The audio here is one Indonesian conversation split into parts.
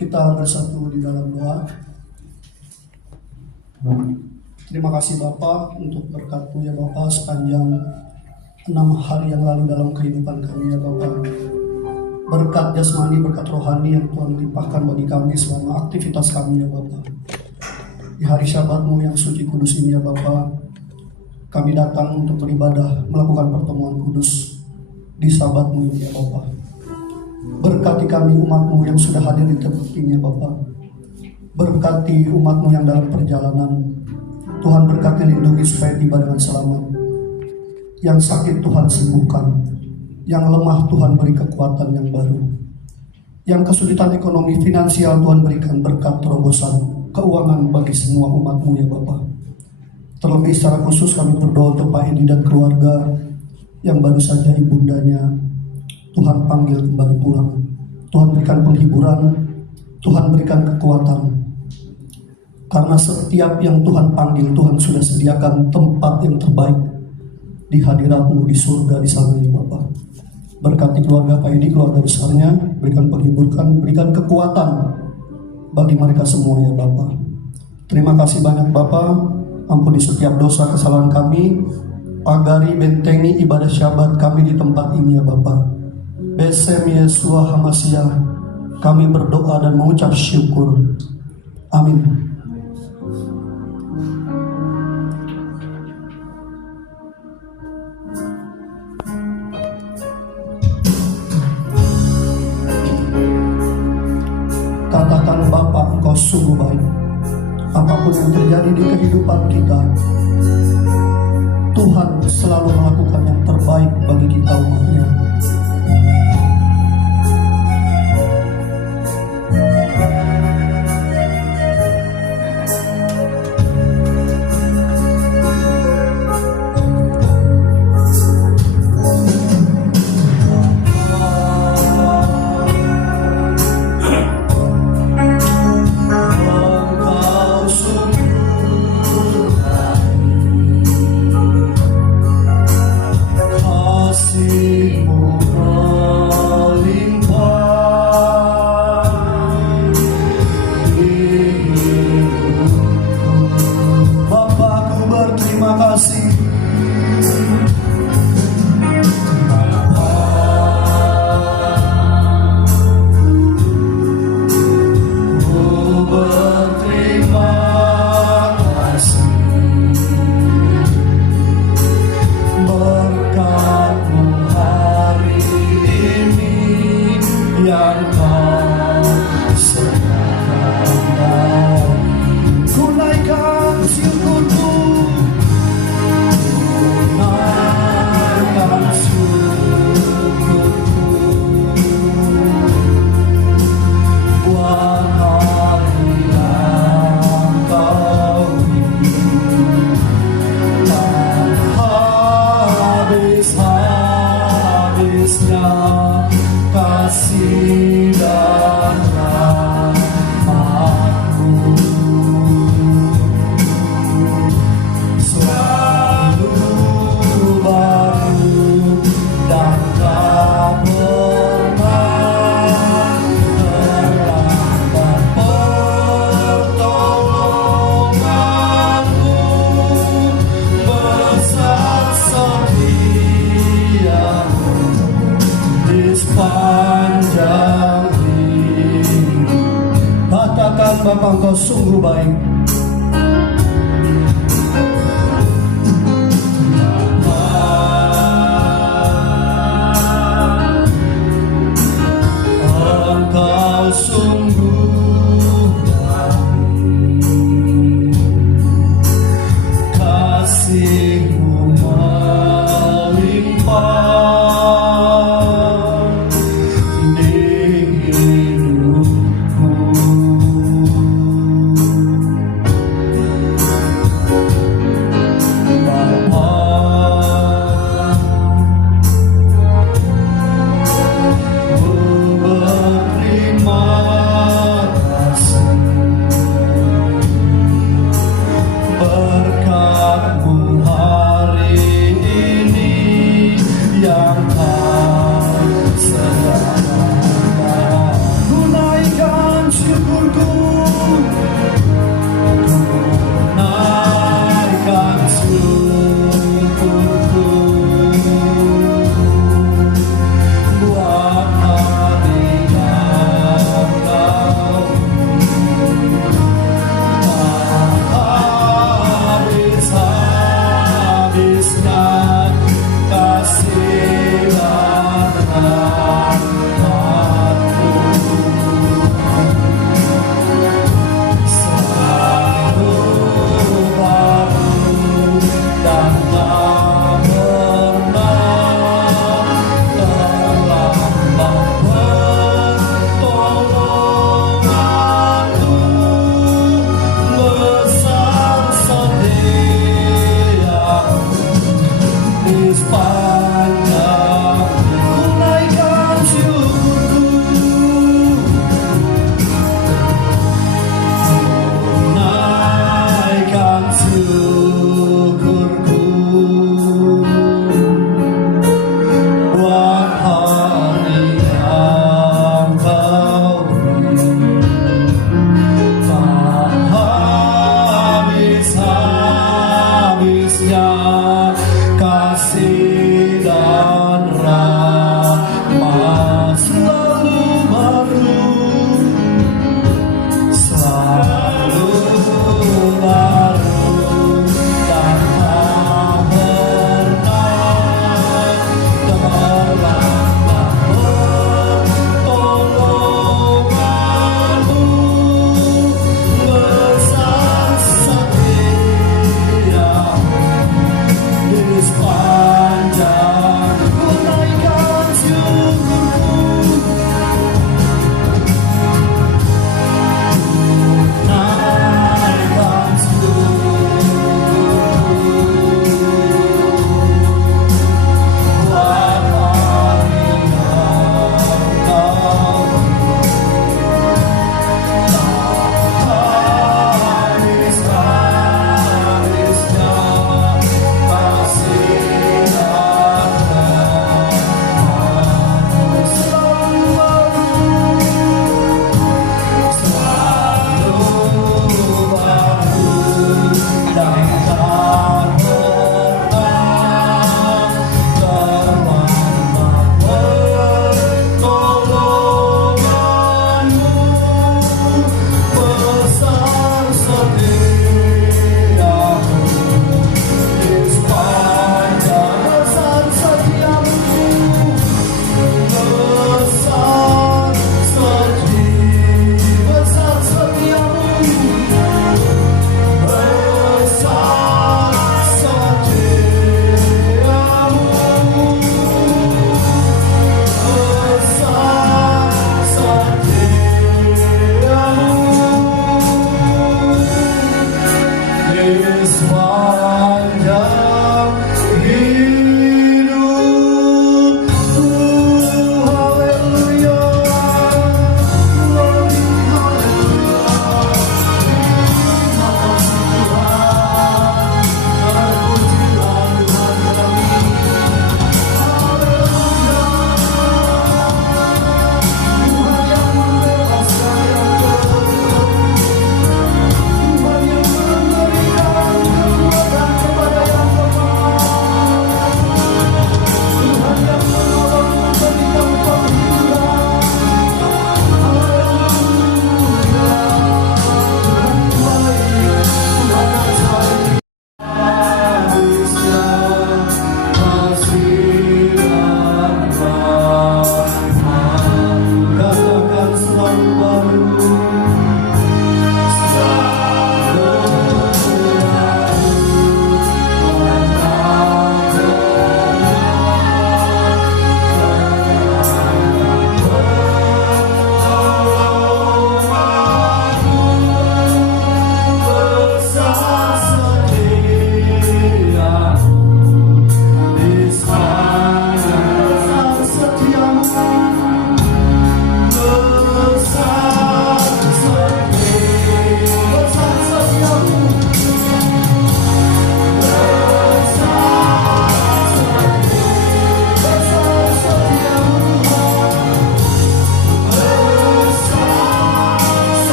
Kita bersatu di dalam doa. Terima kasih Bapak untuk berkat-Mu ya Bapak sepanjang 6 hari yang lalu dalam kehidupan kami ya Bapak. Berkat jasmani, berkat rohani yang Tuhan limpahkan bagi kami selama aktivitas kami ya Bapak. Di hari Syabat-Mu yang suci kudus ini ya Bapak, kami datang untuk beribadah, melakukan pertemuan kudus di Sabat-Mu ini ya Bapak. Berkati kami umat-Mu yang sudah hadir di tempat ini ya Bapak. Berkati umat-Mu yang dalam perjalanan. Tuhan berkati, lindungi supaya tiba dengan selamat. Yang sakit Tuhan sembuhkan. Yang lemah Tuhan beri kekuatan yang baru. Yang kesulitan ekonomi finansial Tuhan berikan berkat terobosan keuangan bagi semua umat-Mu ya Bapak. Terlebih secara khusus kami berdoa untuk Pak Edi dan keluarga yang baru saja ibundanya Tuhan panggil kembali pulang. Tuhan berikan penghiburan, Tuhan berikan kekuatan. Karena setiap yang Tuhan panggil, Tuhan sudah sediakan tempat yang terbaik di hadirat-Mu di surga di sana ya Bapak. Berkati keluarga Pak Edi, keluarga besarnya, berikan penghiburan, berikan kekuatan bagi mereka semua ya Bapak. Terima kasih banyak Bapak, ampuni setiap dosa kesalahan kami, pagari bentengi ibadah Syabat kami di tempat ini ya Bapak. Besem Yesua Hamasyah, kami berdoa dan mengucap syukur. Amin. Katakan Bapa, Engkau sungguh baik. Apapun yang terjadi di kehidupan kita, Tuhan selalu melakukan yang terbaik bagi kita umat-Nya. Kasih dan rahmat-Mu selalu baru dan tak pernah terlambat. Pertolongan-Mu besar setia-Mu di sepanjang hidup. Katakan Bapa, Engkau sungguh baik. Engkau sungguh baik. Kasih-Mu melimpah di hidupku.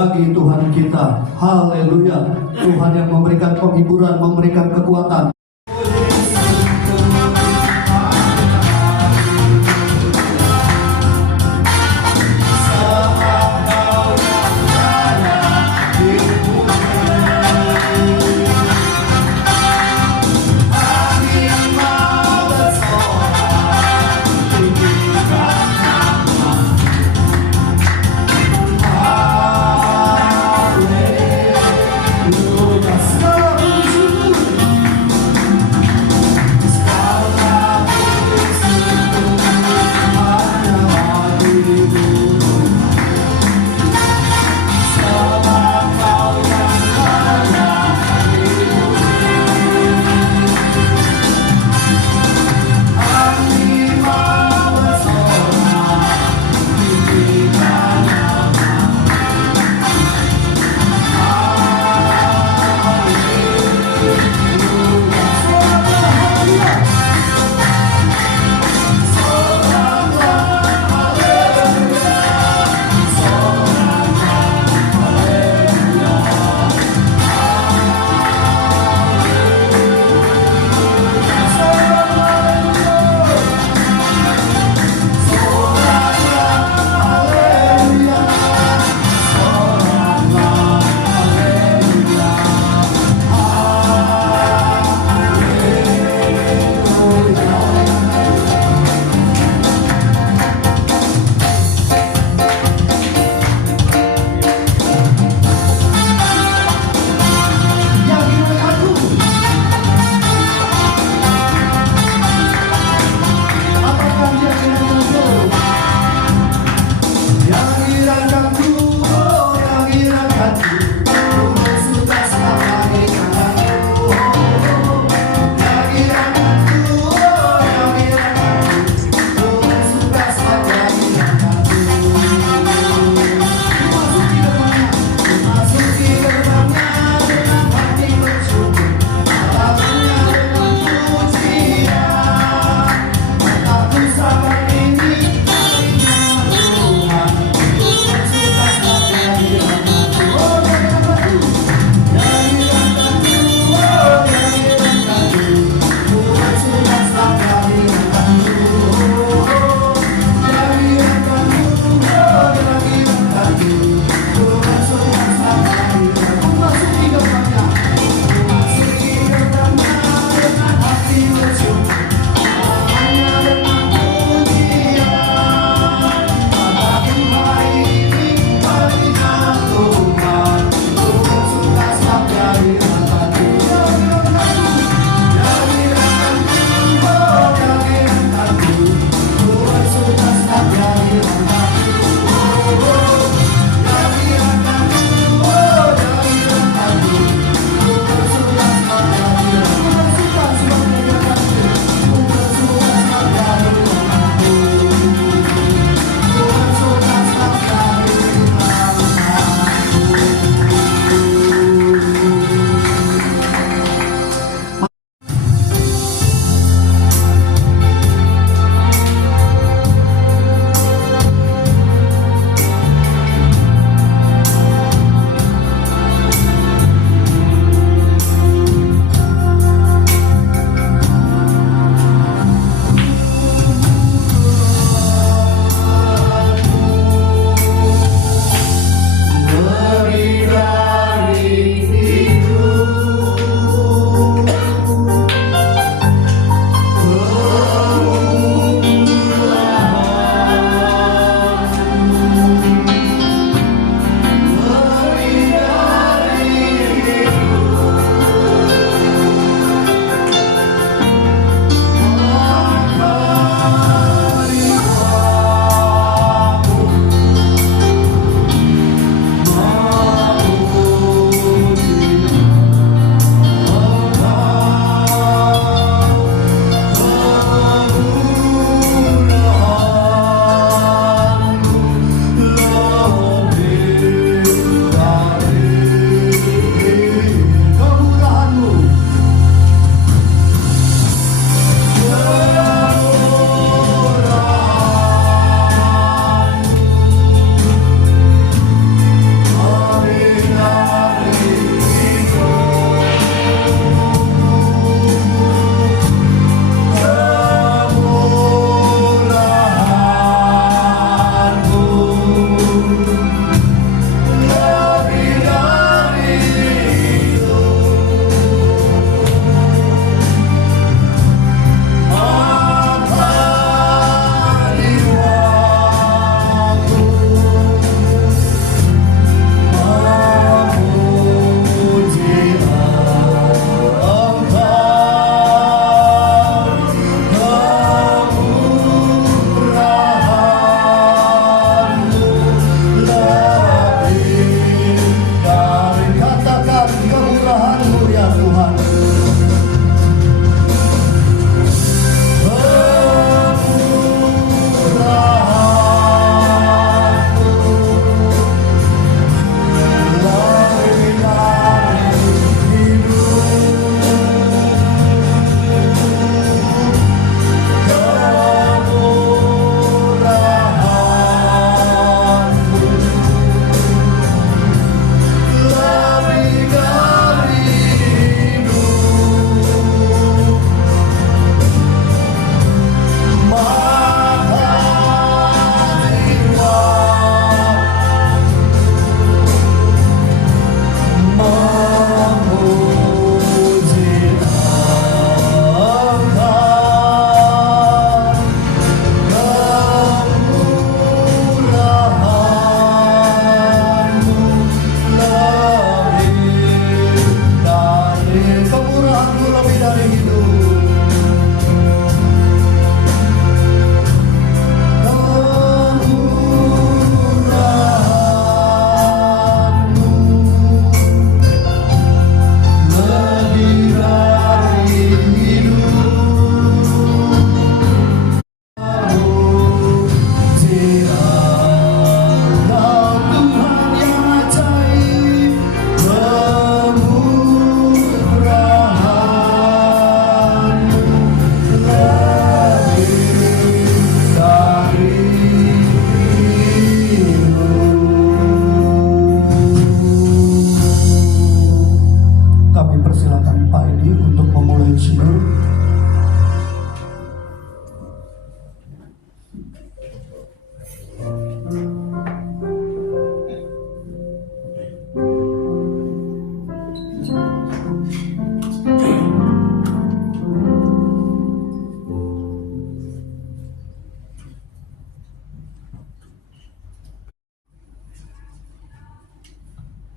bagi Tuhan kita. Haleluya. Tuhan yang memberikan penghiburan, memberikan kekuatan.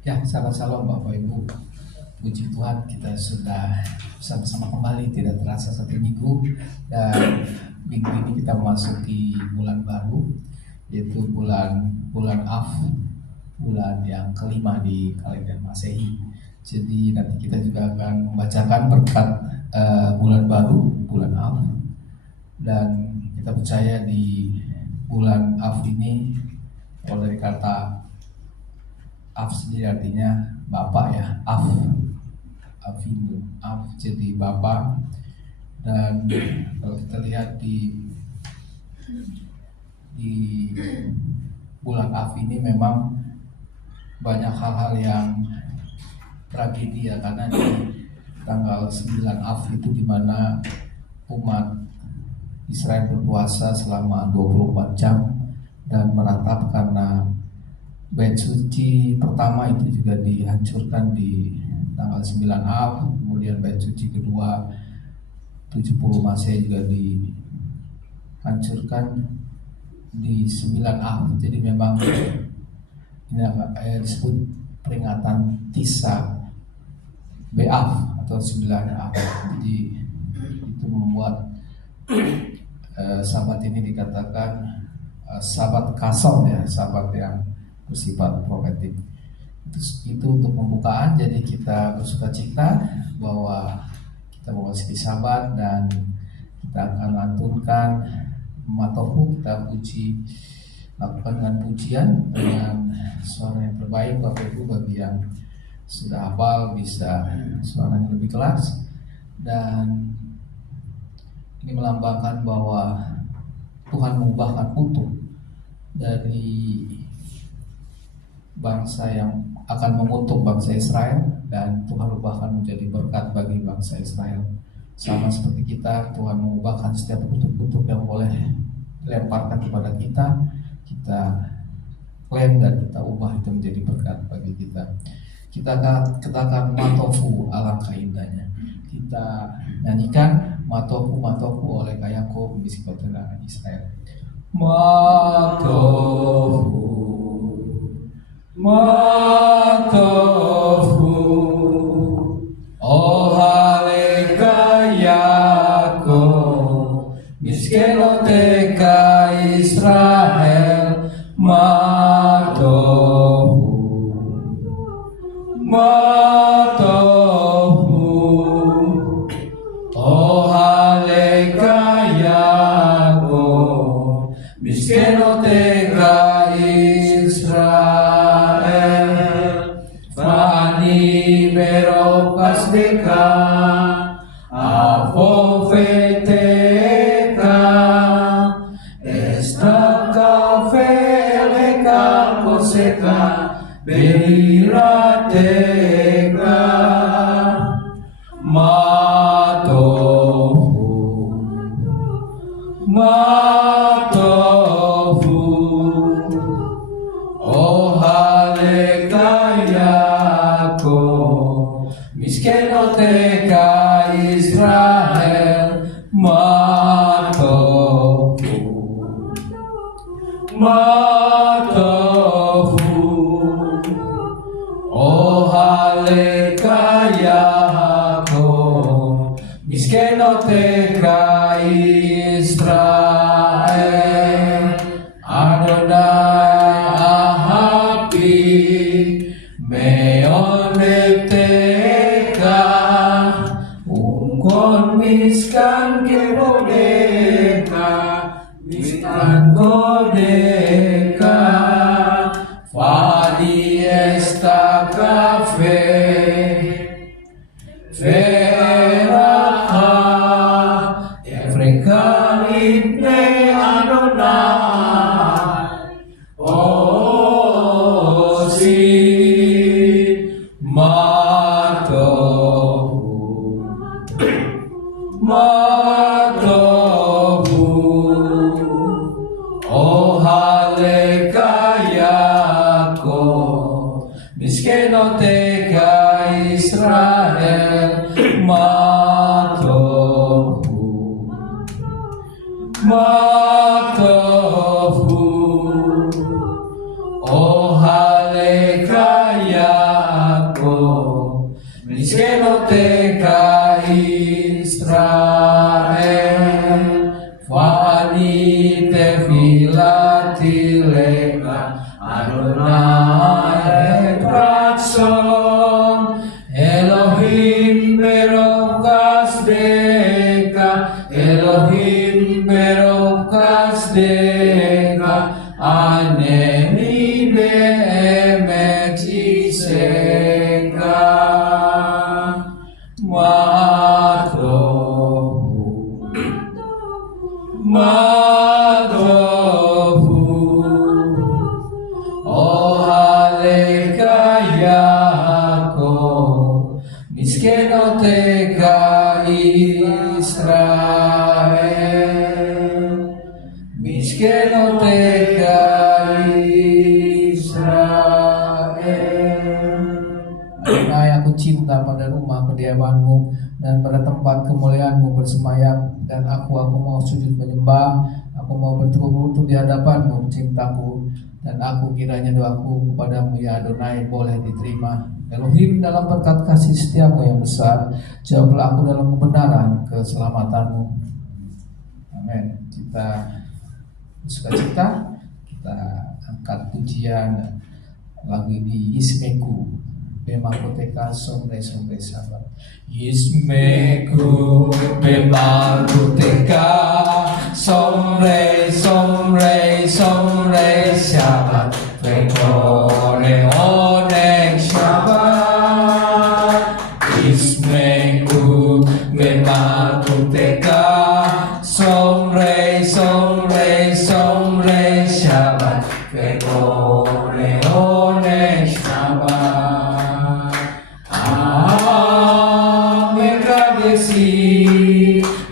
Ya, salam salam Bapak Ibu. Puji Tuhan kita sudah bersama-sama kembali, tidak terasa 1 minggu, dan minggu ini kita memasuki bulan baru, yaitu bulan Av, bulan yang kelima di kalender Masehi. Jadi nanti kita juga akan membacakan berkat bulan baru, bulan Av, dan kita percaya di bulan Av ini, kalau dari kata Av sendiri artinya Bapak ya, Avindo, Av jadi Bapak. Dan kalau kita lihat di bulan Av ini memang banyak hal-hal yang tragedi ya, karena di tanggal 9 Av itu dimana umat Israel berpuasa selama 24 jam dan meratap karena Bait suci pertama itu juga dihancurkan di tanggal 9 Av, kemudian bait suci kedua 70 Masehi juga dihancurkan di 9 Av. Jadi memang ini disebut peringatan Tisa B'Av atau 9 Av. Jadi itu membuat Sabat ini dikatakan Sabat Kason ya, Sabat yang bersifat profetik. Itu untuk pembukaan. Jadi kita bersuka cita bahwa kita memasuki Sabat dan kita akan lantunkan Matohu, kita puji, lakukan dengan pujian dengan suara yang terbaik. Bapak Ibu, bagi yang sudah hafal bisa suaranya lebih keras, dan ini melambangkan bahwa Tuhan mengubahkan utuh dari bangsa yang akan mengutuk bangsa Israel, dan Tuhan ubahkan menjadi berkat bagi bangsa Israel. Sama seperti kita, Tuhan mengubahkan setiap kutuk-kutuk yang boleh dilemparkan kepada kita, kita klaim dan kita ubah itu menjadi berkat bagi kita. Kita katakan Matofu, alangkah indahnya. Kita nyanyikan Matofu Matofu oleh Kak Yakob di Pembisaan Israel. Matofu Matofu, oh haleka Yakob, miskenoteka Israel. Matofu Matofu, oh haleka Yakob, miskenoteka Israel. Kasdeka afofeteka estaka feleka koseka beirateka. Matofu Matofu, oh haleka Yakob, miskenoteka Israel. Matofu Matofu, oh haleka Yakob, miskenoteka Israel. Adonai ahapi meoneteka, ungkon miskan kebodeka, miskan godeka, fadi esta kafe, veraha, Efreka ibne Adonai, oh si Matofu Matofu, oh haleka Yakob, miskenoteka Israel. Matofu Matofu, oh haleka Yakob, berokas deka anemi bemeciseka Madovu Oh halekayako miskenoteka Israel miskenoteka Israel Adonai, aku cinta pada rumah kediaman-Mu dan pada tempat kemuliaan-Mu bersemayam, dan aku mau sujud menyembah, aku mau berlutut di hadapan-Mu, cintaku, dan aku kiranya doaku kepadamu ya Adonai boleh diterima. Elohim, dalam berkat kasih setiamu yang besar, jawablah aku dalam kebenaran keselamatanmu. Amin. Kita bersukacita, kita angkat pujian lagu ini Ismeku Bemakoteka somre sabat. Ismeku Bemakoteka somre sabat. Pekore onek sabat. Ismeku Bemakoteka somre sabat. Pekore onek sabat.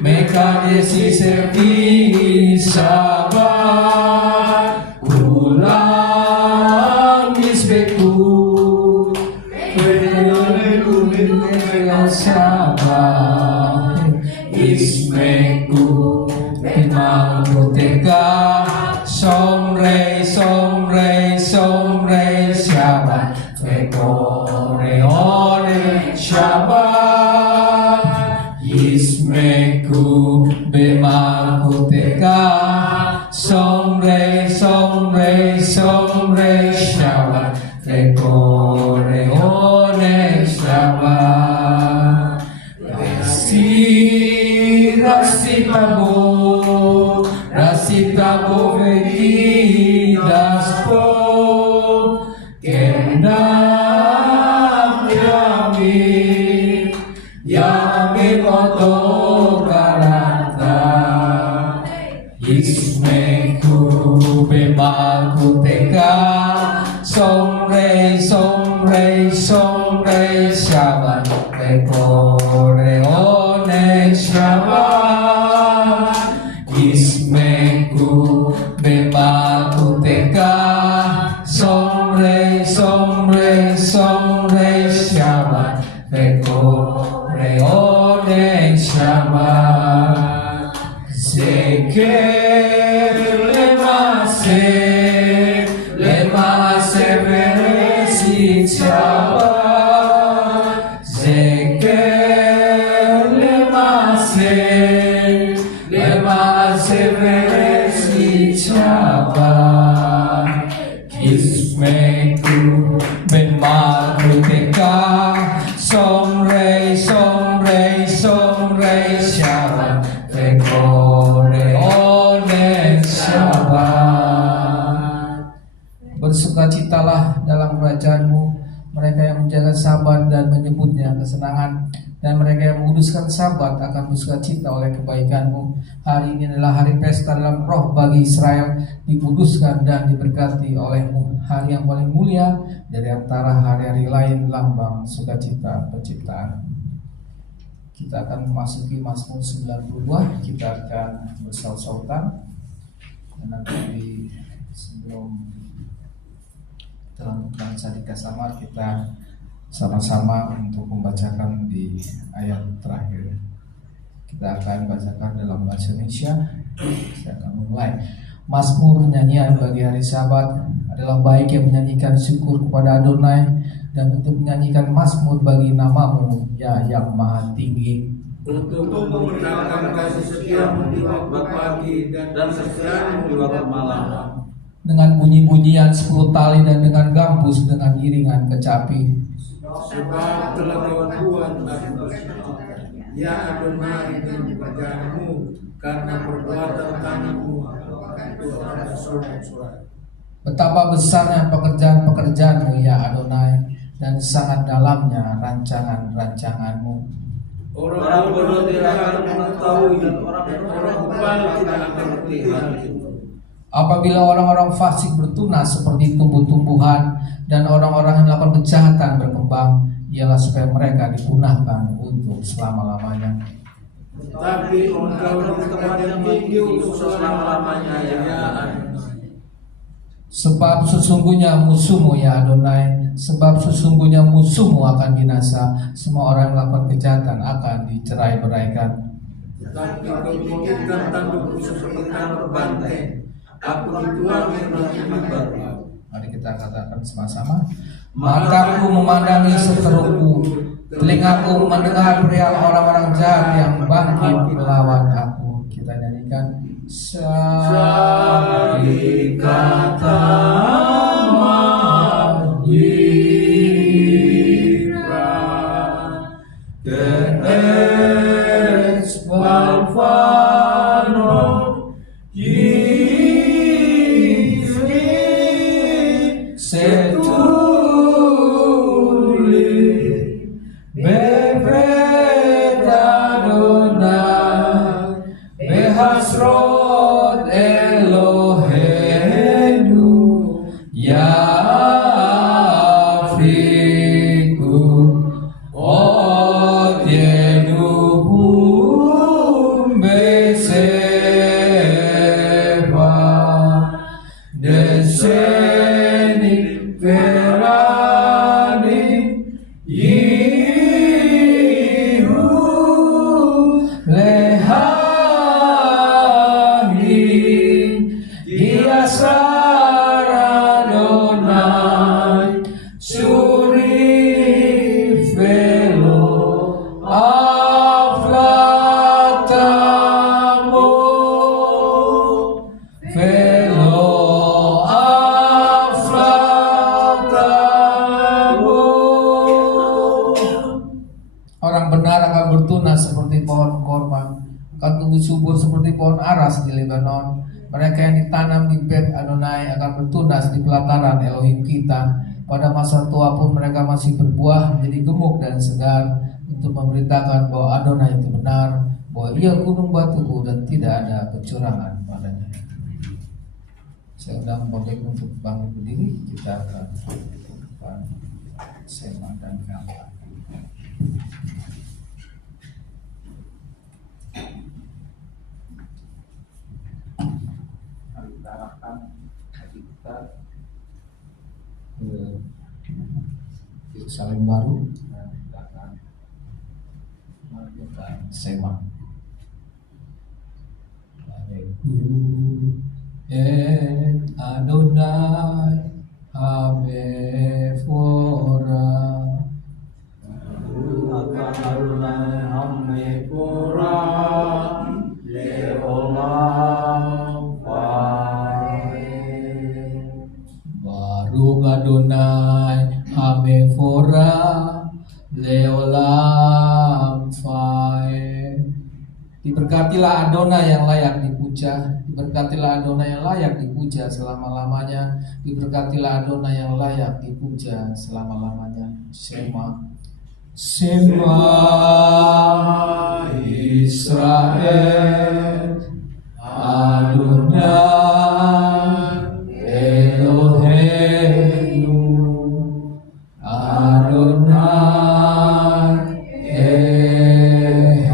Mekadesi servi sabat ulang isbeku dengan sabat ismeku memang proteka somre sabat pekore ore sabat ismeku bemakoteka somre sabat pekore ore sabat rasi tabo venidas po kendam yami koto karata ismeku bemakoteka somre sabat pekore one sabat ismeku bemakoteka somre sabat pekore one sabat zeker lemase veresi sabat zeker lemase veresi sabat ismeku bemakoteka somre sabat pekore one sabat. Bersukacitalah dalam kerajaan-Mu mereka yang menjaga sabat dan menyebutnya kesenangan, dan mereka yang menguduskan sabat akan bersukacita oleh kebaikan-Mu. Hari ini adalah hari pesta dalam roh bagi Israel, dikuduskan dan diberkati oleh-Mu, hari yang paling mulia dari antara hari-hari lain, lambang sukacita penciptaan. Kita akan memasuki Mazmur 92. Kita akan bersaut-sautan, dan nanti sebelum kita lanjutkan Sadika Samar, kita sama-sama untuk membacakan di ayat terakhir. Kita akan bacakan dalam bahasa Indonesia. Saya akan mulai. Mazmur nyanyian bagi hari Sabat adalah baik yang menyanyikan syukur kepada Adonai, dan untuk menyanyikan mazmur bagi nama-Mu ya yang maha tinggi, untuk memberitakan kasih setiamu di waktu pagi dan kesetiamu di waktu malam, dengan bunyi-bunyian 10 tali dan dengan gambus, dengan iringan kecapi. sebab telah Tuhan aku bersukacita. ya Adonai dengan pekerjaanmu, karena perbuatan tanganmu itu akan bersorak-sorai. Betapa besarnya pekerjaan-pekerjaanmu ya Adonai, dan sangat dalamnya rancangan-rancanganmu. Orang bodoh tidak akan mengetahui, dan orang bebal tidak akan mengerti hal itu. Apabila orang-orang fasik bertunas seperti tumbuh-tumbuhan, dan orang-orang yang melakukan kejahatan berkembang, ialah supaya mereka dipunahkan untuk selama-lamanya. Tapi engkau ditetapkan tinggi untuk selama-lamanya ya Adonai. Sebab sesungguhnya musuhmu ya Adonai, sebab sesungguhnya musuhmu akan binasa, semua orang yang melakukan kejahatan akan dicerai-beraikan. Tapi kau tinggikan tandukku seperti tanduk banteng, aku dituangi dengan mimbar. Mari kita katakan sama-sama. Mataku memandangi seterusku, telingaku mendengar perihal orang-orang jahat yang bangkit melawan aku. Kita nyanyikan. Sari kata Magira dan es balvano Yisri setuli bebet Adonai behasrot Elohenu Yafriku Otienu Beseba Deseni Verani Yihu Lehahi Diasar Adonai Suri Velo Aflatamo Velo Aflatamo. Orang benar akan bertunas seperti pohon korma, akan tumbuh subur seperti pohon aras di Lebanon. Mereka yang ditanam di Bet Adonai akan bertunas di pelataran Elohim kita. Pada masa tua pun mereka masih berbuah menjadi gemuk dan segar, untuk memberitakan bahwa Adonai itu benar, bahwa ia gunung batuku dan tidak ada kecurangan padanya. Saya undang Bapak Ibu untuk bangkit berdiri. Kita akan sema dan kalah. Mari kita arahkan hati kita ke Yerusalem baru, dan kita akan melakukan sema. Et Adonai Hamefora Adonai Hamefora Leolam Baruch Adonai Hamefora Leolam Fae. Diberkatilah Adonai yang layak dipuja, diberkatilah Adonai yang layak dipuja selama-lamanya, diberkatilah Adonai yang layak dipuja selama-lamanya. Sema. Sema Israel Adonai Eloheinu Adonai Echad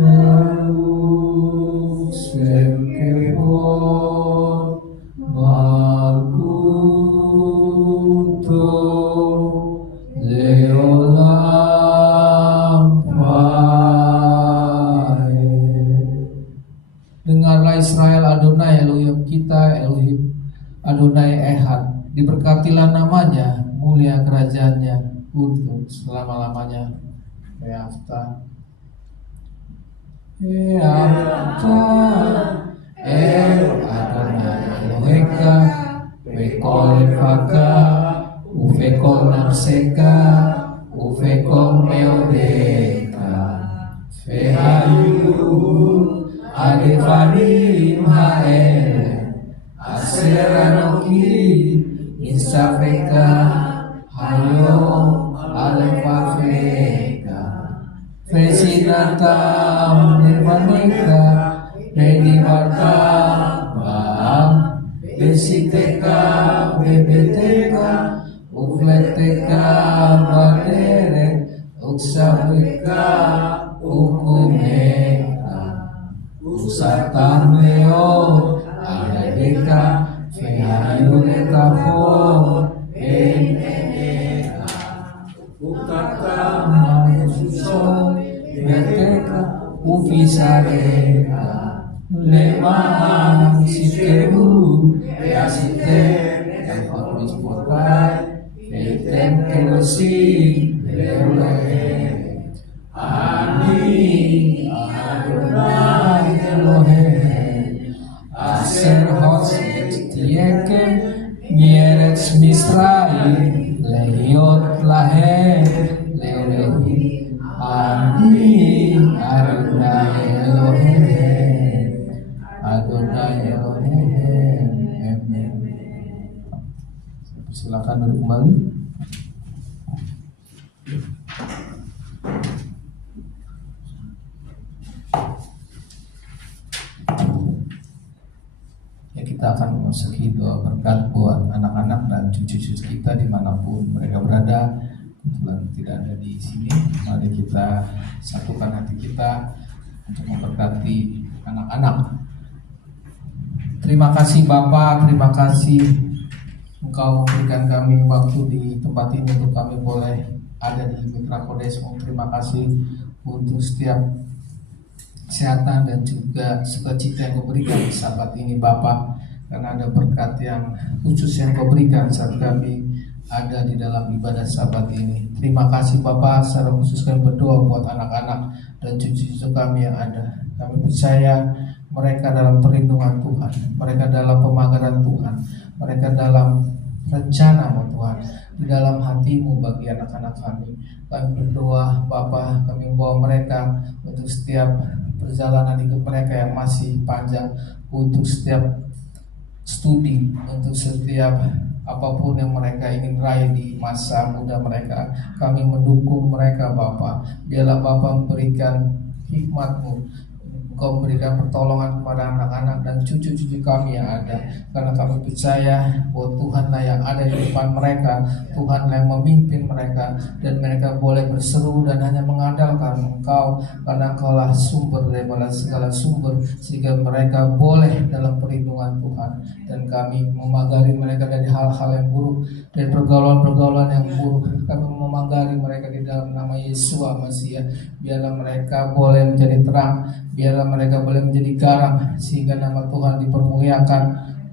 Baruch Shem Kevod Malkuto Leolam Pae. Dengarlah Israel, Adonai Elohim kita, Elohim Adonai Echad. Diberkatilah namanya, mulia kerajaannya untuk selama-lamanya. Beafta Adonai Eloheka Vekol Faka Uvekol Nafseka ufekom meodeka, fehayu, adefanim haele, aseranoki, insafeka, hayo, alefafeka, fesinatam nirmaneka, redimarka, bam, besiteka, bebeteka, ufleteka, badere, uksabeka, ukumeka, usatameo, aladeka, fehayuneka po, eneka, ukata, manususo, beteka, ufisareka, lemahang siteru, easite, ekormis potai, etem kerosi, lerolehe, Ani Adonai Elohim, Aser Hoset Tiekem, Mieretz Misraim, Lehiot Lahem, Leolehi, Ani Adonai Elohim, Adonai Elohim. Amen. Silakan duduk kembali. Ya, kita akan memasuki doa berkat buat anak-anak dan cucu-cucu kita dimanapun mereka berada. Kebetulan tidak ada di sini, mari kita satukan hati kita untuk memberkati anak-anak. Terima kasih Bapa, terima kasih Engkau memberikan kami waktu di tempat ini untuk kami boleh ada di Mitra Kodes. Terima kasih untuk setiap kesehatan dan juga sukacita yang kau berikan di saat ini Bapa, karena ada berkat yang khusus yang kau berikan saat kami ada di dalam ibadah sabat ini. Terima kasih Bapa, secara khusus kami berdoa buat anak-anak dan cucu-cucu kami yang ada. Kami percaya mereka dalam perlindungan Tuhan, mereka dalam pemagaran Tuhan, mereka dalam rencana Tuhan, di dalam hatimu bagi anak-anak kami. Kami berdoa Bapa, kami bawa mereka untuk setiap perjalanan hidup mereka yang masih panjang, untuk setiap studi, untuk setiap apapun yang mereka ingin raih di masa muda mereka. Kami mendukung mereka Bapa. Biarlah Bapa memberikan hikmat-Mu, Engkau memberikan pertolongan kepada anak-anak dan cucu-cucu kami yang ada, karena kami percaya bahwa Tuhanlah yang ada di depan mereka, Tuhanlah yang memimpin mereka, dan mereka boleh berseru dan hanya mengandalkan Engkau, karena Engkaulah sumber daripada segala sumber, sehingga mereka boleh dalam perlindungan Tuhan. Dan kami memagari mereka dari hal-hal yang buruk, dari pergaulan-pergaulan yang buruk. Kami memagari mereka di dalam nama Yesus Masiah. Biarlah mereka boleh menjadi terang, biarlah mereka boleh menjadi garam, sehingga nama Tuhan dipermuliakan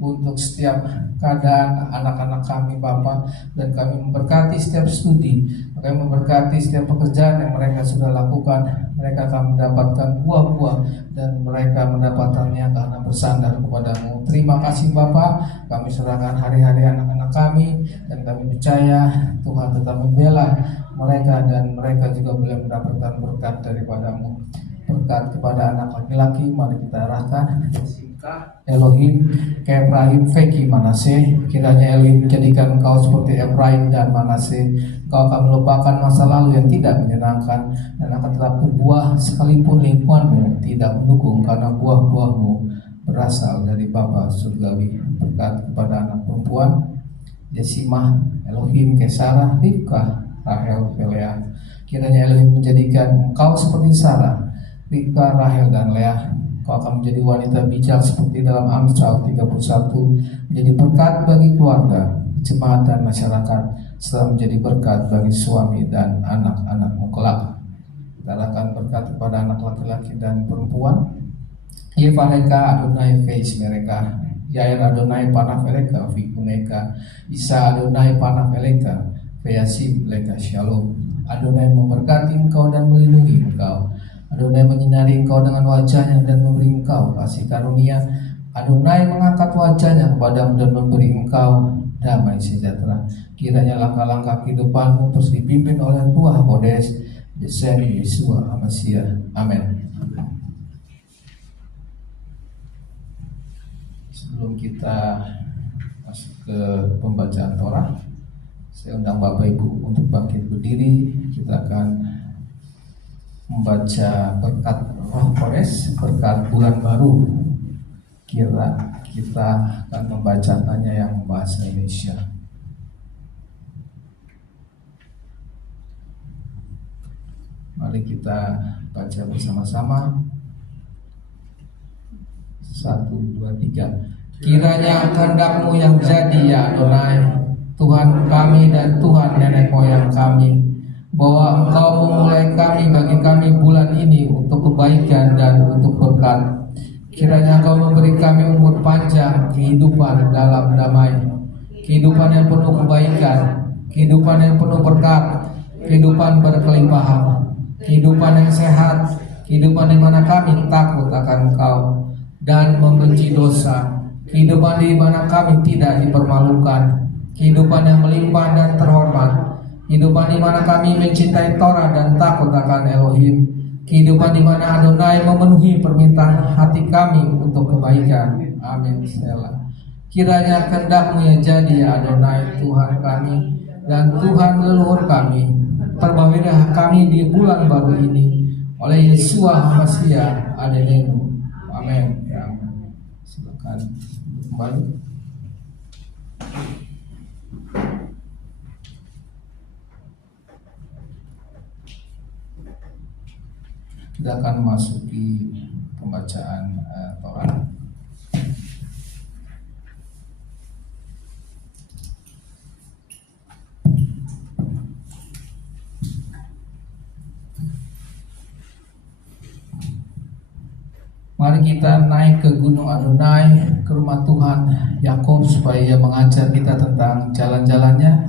untuk setiap keadaan anak-anak kami Bapa. Dan kami memberkati setiap studi, kami memberkati setiap pekerjaan yang mereka sudah lakukan. Mereka akan mendapatkan buah-buah dan mereka mendapatkannya karena bersandar kepadamu. Terima kasih Bapa, kami serahkan hari-hari anak-anak kami, dan kami percaya Tuhan tetap membela mereka, dan mereka juga boleh mendapatkan berkat daripadamu. Berkat kepada anak laki-laki, mari kita arahkan Elohim ke Efraim, Feki, Manase. Kiranya Elohim menjadikan engkau seperti Efraim dan Manase. Engkau akan melupakan masa lalu yang tidak menyenangkan, dan akan tetap berbuah sekalipun lingkunganmu tidak mendukung, karena buah-buahmu berasal dari Bapa surgawi. Berkat kepada anak perempuan Yesimah, Elohim ke Sarah, Ribkah, Rahel, Lea. Kiranya Elohim menjadikan engkau seperti Sarah, Ribkah, Rahel, dan Lea. Kau akan menjadi wanita bijak seperti dalam Amsal 31, menjadi berkat bagi keluarga, jemaat, dan masyarakat, serta menjadi berkat bagi suami dan anak-anakmu kelak. Kita akan berkat kepada anak laki-laki dan perempuan. Yevaneka Adonai Feis mereka, Yair Adonai Panaf Eleka Fikuneka, Isa Adonai Panaf Eleka Feyasim Leka Shalom. Adonai memberkati engkau dan melindungi engkau. Adonai menyinari engkau dengan wajahnya dan memberi engkau kasih karunia. Adonai mengangkat wajahnya kepadamu dan memberi engkau damai sejahtera. Kiranya langkah-langkah kehidupanmu terus dipimpin oleh Tuhan Kodes, Yesaya Yesua Hamasiah. Amin. Sebelum kita masuk ke pembacaan Torah, saya undang Bapak Ibu untuk bangkit berdiri. Kita akan membaca berkat Roh Kodes, berkat bulan baru. Kita akan membacakannya yang bahasa Indonesia. Mari kita baca bersama-sama. 1, 2, 3. Kiranya kehendak-Mu yang jadi ya Adonai, Tuhan kami dan Tuhan nenek moyang kami, bahwa Engkau memulai kami bagi kami bulan ini untuk kebaikan dan untuk berkat. Kiranya Engkau memberi kami umur panjang, kehidupan dalam damai, kehidupan yang penuh kebaikan, kehidupan yang penuh berkat, kehidupan berkelimpahan, kehidupan yang sehat, kehidupan di mana kami takut akan Engkau dan membenci dosa, kehidupan di mana kami tidak dipermalukan, kehidupan yang melimpah dan terhormat, kehidupan di mana kami mencintai Torah dan takut akan Elohim, kehidupan di mana Adonai memenuhi permintaan hati kami untuk kebaikan. Amin. Selah. Kiranya kehendak-Mu yang jadi ya Adonai, Tuhan kami dan Tuhan leluhur kami. Perbawailah kami di bulan baru ini oleh Yesua Hamasiah Adonai. Amin. Ya, silakan kembali. Kita akan memasuki pembacaan Torah. Mari kita naik ke Gunung Adonai, ke rumah Tuhan Yakub, supaya Ia mengajar kita tentang jalan-jalannya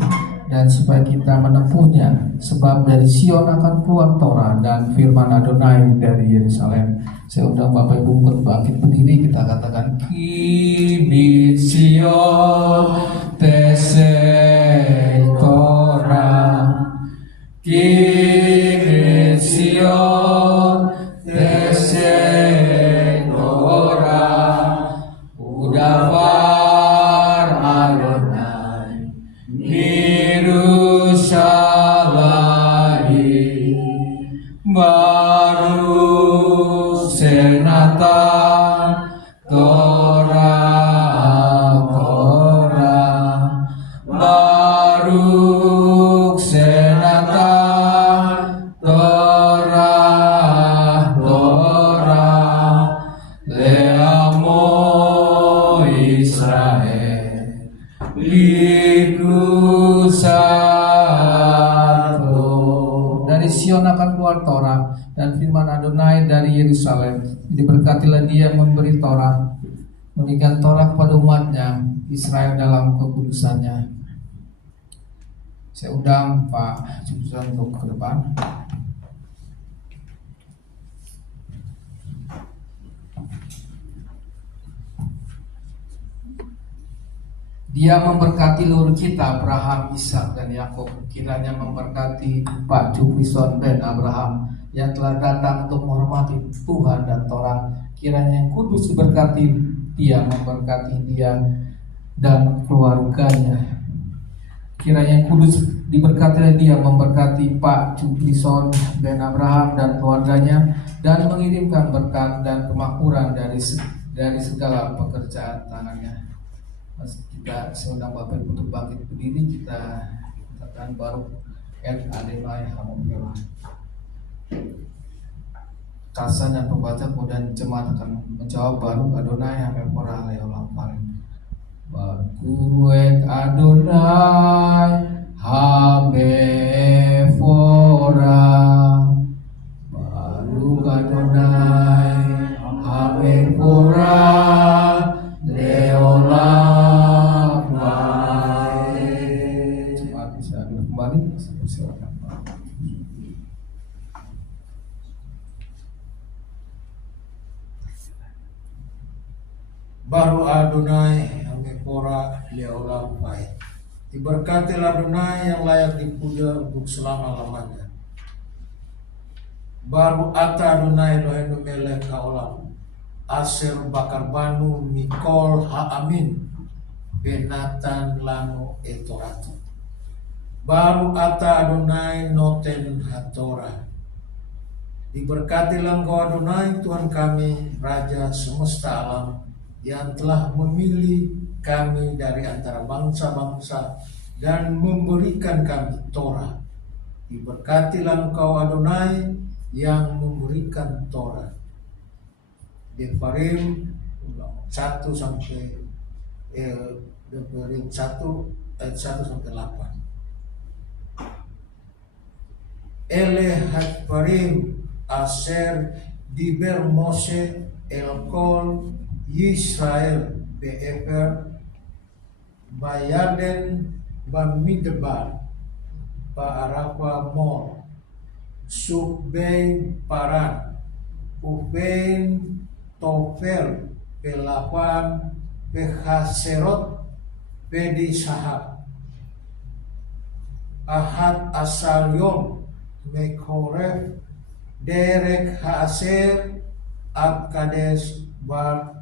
dan supaya kita menempuhnya. Sebab dari Sion akan keluar Torah dan firman Adonai dari Yerusalem. Saya undang Bapak Ibu untuk bangkit berdiri. Kita katakan Kibit Sion Tesei Torah, Kibit Sion Tesei Torah, Udafar Adonai Mirushalai, Baruch Senatan Torah Torah, Baruch Senatan Torah Torah, Leamo Israel Likusatu. Dari Sion akan keluar Torah dan firman Adonai dari Yerusalem. Diberkatilah Dia memberi Torah, memberikan Torah kepada umatnya Israel dalam kekudusannya. Saya undang Pak Jurusan untuk ke depan. Dia memberkati leluhur kita Abraham, Ishak dan Yakub. Kiranya memberkati Pak Juprison dan Abraham yang telah datang untuk menghormati Tuhan dan Torah. Kiranya yang kudus diberkati Dia, memberkati dia dan keluarganya. Kiranya yang kudus diberkati Dia, memberkati Pak Juprison dan Abraham dan keluarganya, dan mengirimkan berkat dan kemakmuran dari segala pekerjaan tangannya. Kita seundang Bapak Ibu untuk bangkit berdiri. Kita katakan Baruch Adonai Hamofela. Kasan dan pembaca kemudian jemaat akan menjawab Baruch Adonai Hamofela Leolam Paling. Baruch Adonai Hamofela, Baruch Adonai Hamofela Leolam. Kembali, silakan. Baru Adonai Hamekora Leolam Baik. Diberkatilah Adonai yang layak dipuja untuk selama-lamanya. Baru ata Adonai Eloheinu melech haolam, aser bakar banu mikol haamin, benatan lanu etoratu. Baru ata Adonai noten hatorah. Diberkatilah Engkau Adonai Tuhan kami, Raja semesta alam, yang telah memilih kami dari antara bangsa-bangsa dan memberikan kami Torah. Diberkatilah Engkau Adonai yang memberikan Torah. Devarim 1 sampai Devarim 1 ayat 1 sampai 8. Ele hadvarim aser diber Mose el kol Yisrael be'efer bayaden bamidbar ba'arafa mor subbein paran ubein tofel pelapan pehaserot pedi sahab ahad asal yom mekhoref derek haaser ab kades bar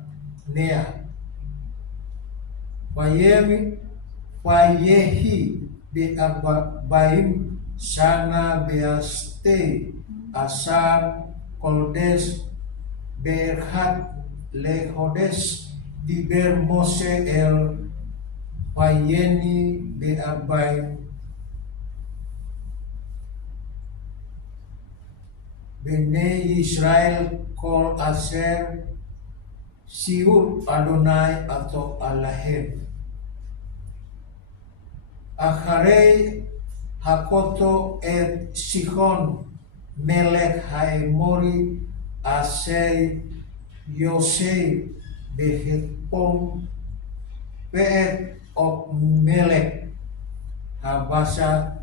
nea Payehi bi baim sana beaste asar koldes berhat lehodes diber Mose el payeni bi baim bene Israel kol aser siur Adonai atau Allahem. Acharei hakoto et Sihon melech haemori asei Yosei behepom peet op melech habasa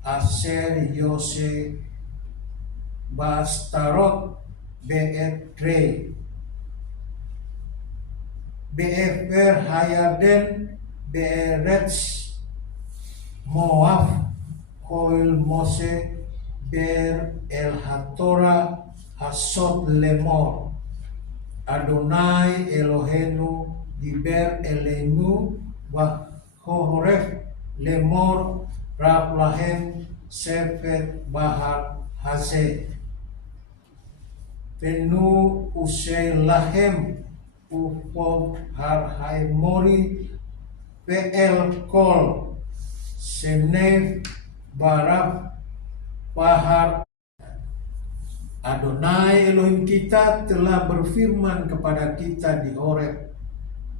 aser Yosei bastarot beet rei beefer hayarden beeretz Moab koil Mose ber el hatora hasot lemor Adonai Eloheinu diber elenu bahoref lemor rab lahem sefet bahar haze penu usei lahem upom har haimori pl kol Senef Barab Bahar. Adonai Elohim kita telah berfirman kepada kita di Horeb,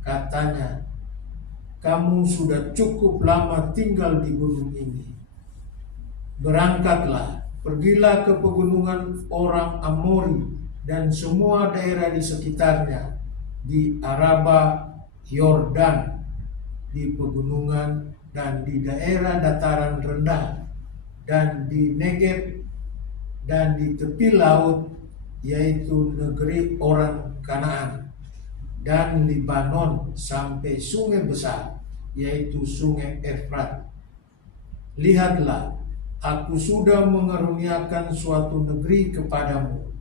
katanya, kamu sudah cukup lama tinggal di gunung ini. Berangkatlah, pergilah ke pegunungan orang Amori dan semua daerah di sekitarnya, di Araba, Yordan, di pegunungan dan di daerah dataran rendah, dan di Negeb, dan di tepi laut, yaitu negeri orang Kanaan, dan Libanon sampai sungai besar, yaitu sungai Efrat. Lihatlah, aku sudah mengaruniakan suatu negeri kepadamu.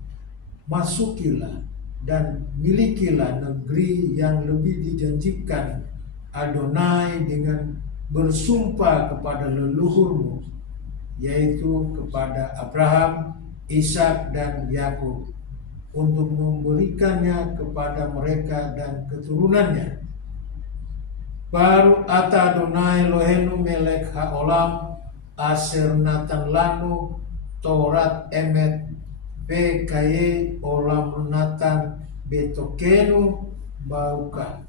Masukilah dan milikilah negeri yang lebih dijanjikan Adonai dengan bersumpah kepada leluhurmu, yaitu kepada Abraham, Ishak dan Yakub, untuk memberikannya kepada mereka dan keturunannya. Baru ata Adonai Eloheinu melech haolam aser natan lanu Torat emet bekaye olam natan betokenu bauka.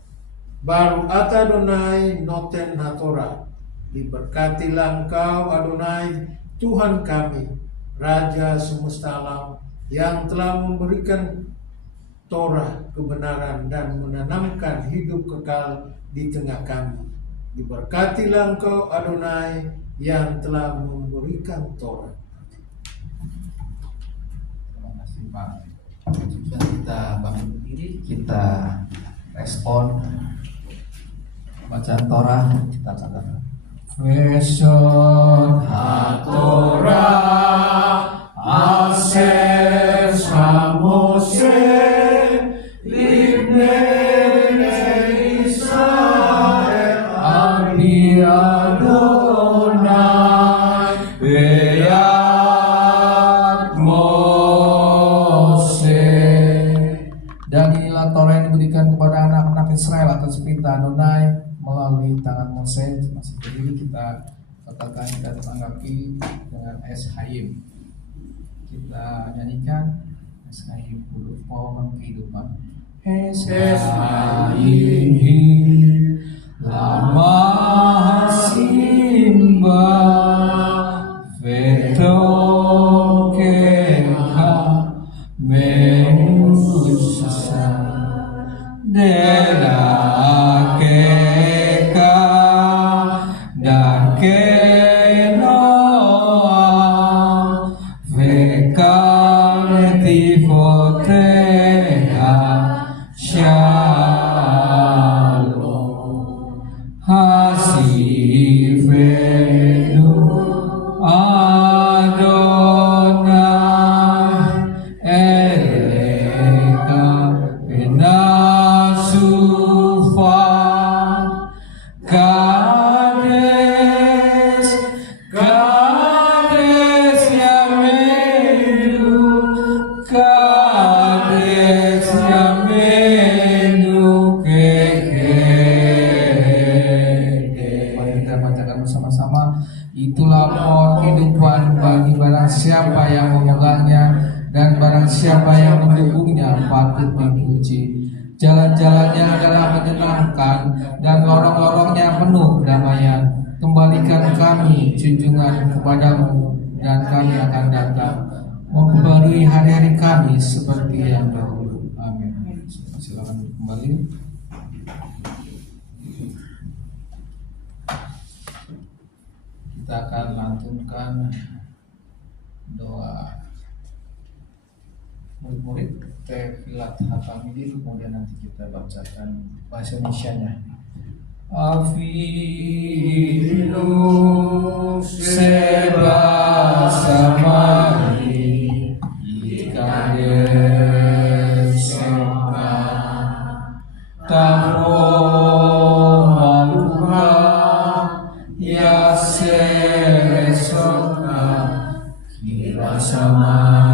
Baru ata Adonai noten hatorah. Diberkatilah Engkau Adonai Tuhan kami, Raja semesta alam, yang telah memberikan Torah kebenaran dan menanamkan hidup kekal di tengah kami. Diberkatilah Engkau Adonai yang telah memberikan Torah. Terima kasih Pak. Sudah kita bangun berdiri, kita respon bacaan Torah, kita catat. Veson hatora aser samose libne Israel abi Adonai beyat Mose. Dan inilah Torah yang diberikan kepada anak-anak Israel atas perintah Adonai melalui tangan Mose. Masih berdiri kita katakan dan tanggapi dengan Eshayim. Kita nyanyikan Eshayim huruf pohon kehidupan. Eshayim lama simba vetokeha menusa dela keka dakenoa vekaleti foteha shalom hasifenu Adonai eleka benasufa Kades Yamenu Kades Yamenu Mari kita bacakan bersama-sama. Itulah pohon kehidupan bagi barang siapa yang memegangnya dan barang siapa yang mendukungnya patut dipuji. Jalan-jalannya adalah menyenangkan dan lorong-lorongnya penuh kedamaian. Kembalikan kami junjungan kepadamu dan kami akan datang memperbarui hari-hari kami seperti yang dahulu. Amin. Silakan kembali. Kita akan lantunkan doa murid-murid Tefilat Hatamidin, kemudian nanti kita bacakan bahasa Indonesianya. Afilu seba samari ikade sema tamo maluka ya seresoka kira samai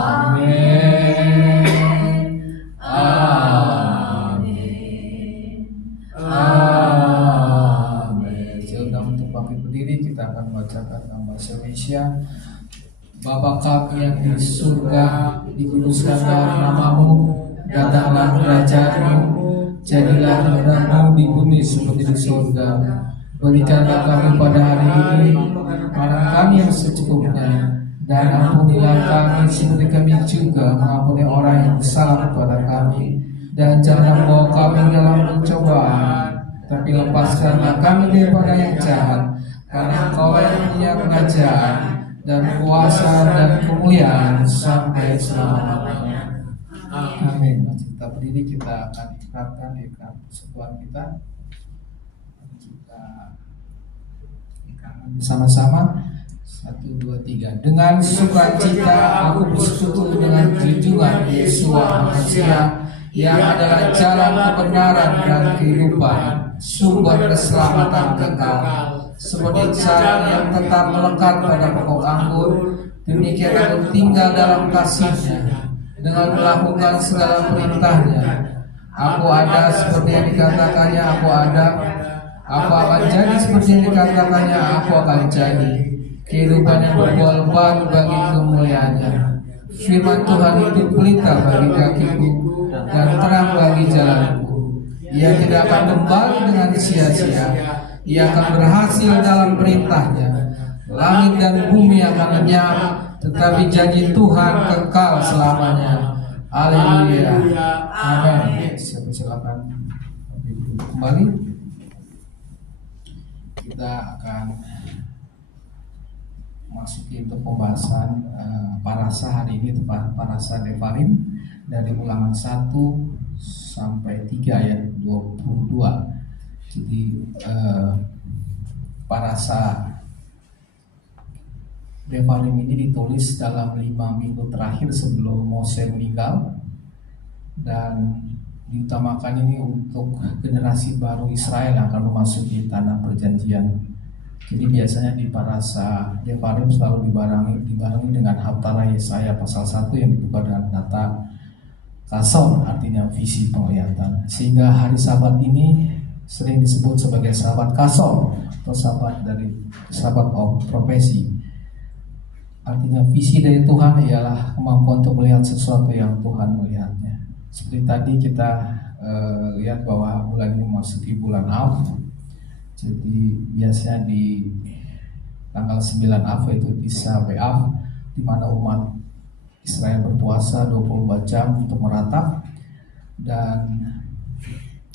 Amin. Sudah untuk bangkit berdiri, kita akan membacakan dalam bahasa Indonesia. Bapa kami yang di surga, dikuduskanlah namamu, datanglah kerajaanmu, jadilah kehendakmu di bumi seperti di surga. Berikanlah kami pada hari ini makanan kami yang secukupnya, dan ampunilah kami seperti kami juga mengampuni orang yang bersalah kepada kami, dan jangan membawa kami dalam pencobaan, tapi lepaskanlah kami daripada yang jahat, karena Engkau yang punya kerajaan dan kuasa dan kemuliaan sampai selama-lamanya. Amin. Kita berdiri, kita akan ikrarkan ikrar persekutuan kita. Kita ikrarkan bersama-sama. 1, 2, 3. Dengan sukacita aku bersekutu dengan junjungan Yesua Masia, yang adalah jalan kebenaran dan kehidupan, sumber keselamatan kekal. Seperti cara yang tetap melekat pada pokok anggur, demikian aku tinggal dalam kasih-Nya dengan melakukan segala perintah-Nya. Aku ada seperti yang dikatakannya aku ada. Aku akan jadi seperti yang dikatakannya aku akan jadi. Kehidupan yang berbuah lebat bagi kemuliaan-Nya. Firman Tuhan itu pelita bagi kakiku dan terang bagi jalanku. Ia tidak akan kembali dengan sia-sia. Ia akan berhasil dalam perintah-Nya. Langit dan bumi akan lenyap, tetapi janji Tuhan kekal selamanya. Haleluya. Amin. Silakan kembali. Kita akan masuki untuk pembahasan parasa hari ini, tepat parasa Devarim dari Ulangan 1 sampai 3 ayat 22. Jadi parasa Devarim ini ditulis dalam 5 minggu terakhir sebelum Mose meninggal, dan diutamakan ini untuk generasi baru Israel yang akan memasuki tanah perjanjian. Jadi biasanya di parasa Devarim selalu dibarengi dengan Haftarah Yesaya pasal 1 yang dibuka dengan kata kasor, artinya visi penglihatan. Sehingga hari Sabat ini sering disebut sebagai sahabat kasor atau sahabat profesi. Artinya visi dari Tuhan ialah kemampuan untuk melihat sesuatu yang Tuhan melihatnya. Seperti tadi kita lihat bahwa bulan ini memasuki bulan Av. Jadi biasanya di tanggal 9 Av itu Tis'a B'Av, di mana umat Israel berpuasa 24 jam untuk meratap. Dan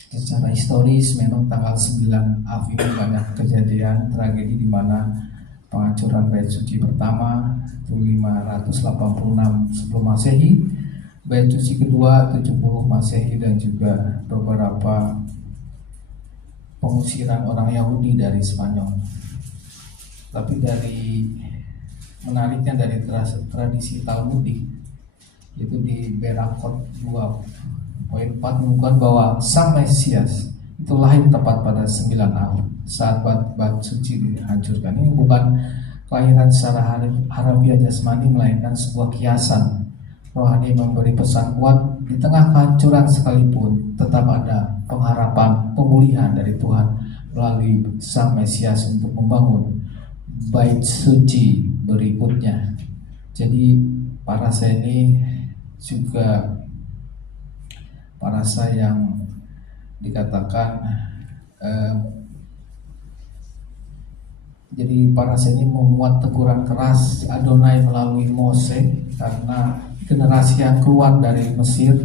secara historis memang tanggal 9 Av ini banyak kejadian tragedi di mana penghancuran bait suci pertama itu 586 sebelum Masehi, bait suci kedua 70 Masehi, dan juga beberapa pengusiran orang Yahudi dari Spanyol. Tapi dari menariknya dari tradisi Talmudik, itu di Berakot 2:4 menunjukkan bahwa Sang Mesias itu lahir tepat pada 9 Av saat bait suci dihancurkan. Ini bukan kelahiran secara harfiah jasmani, melainkan sebuah kiasan rohani memberi pesan kuat di tengah kehancuran sekalipun tetap ada pengharapan pemulihan dari Tuhan melalui Sang Mesias untuk membangun bait suci berikutnya. Jadi parasa ini juga parasa yang dikatakan jadi parasa ini memuat teguran keras Adonai melalui Mose karena generasi yang keluar dari Mesir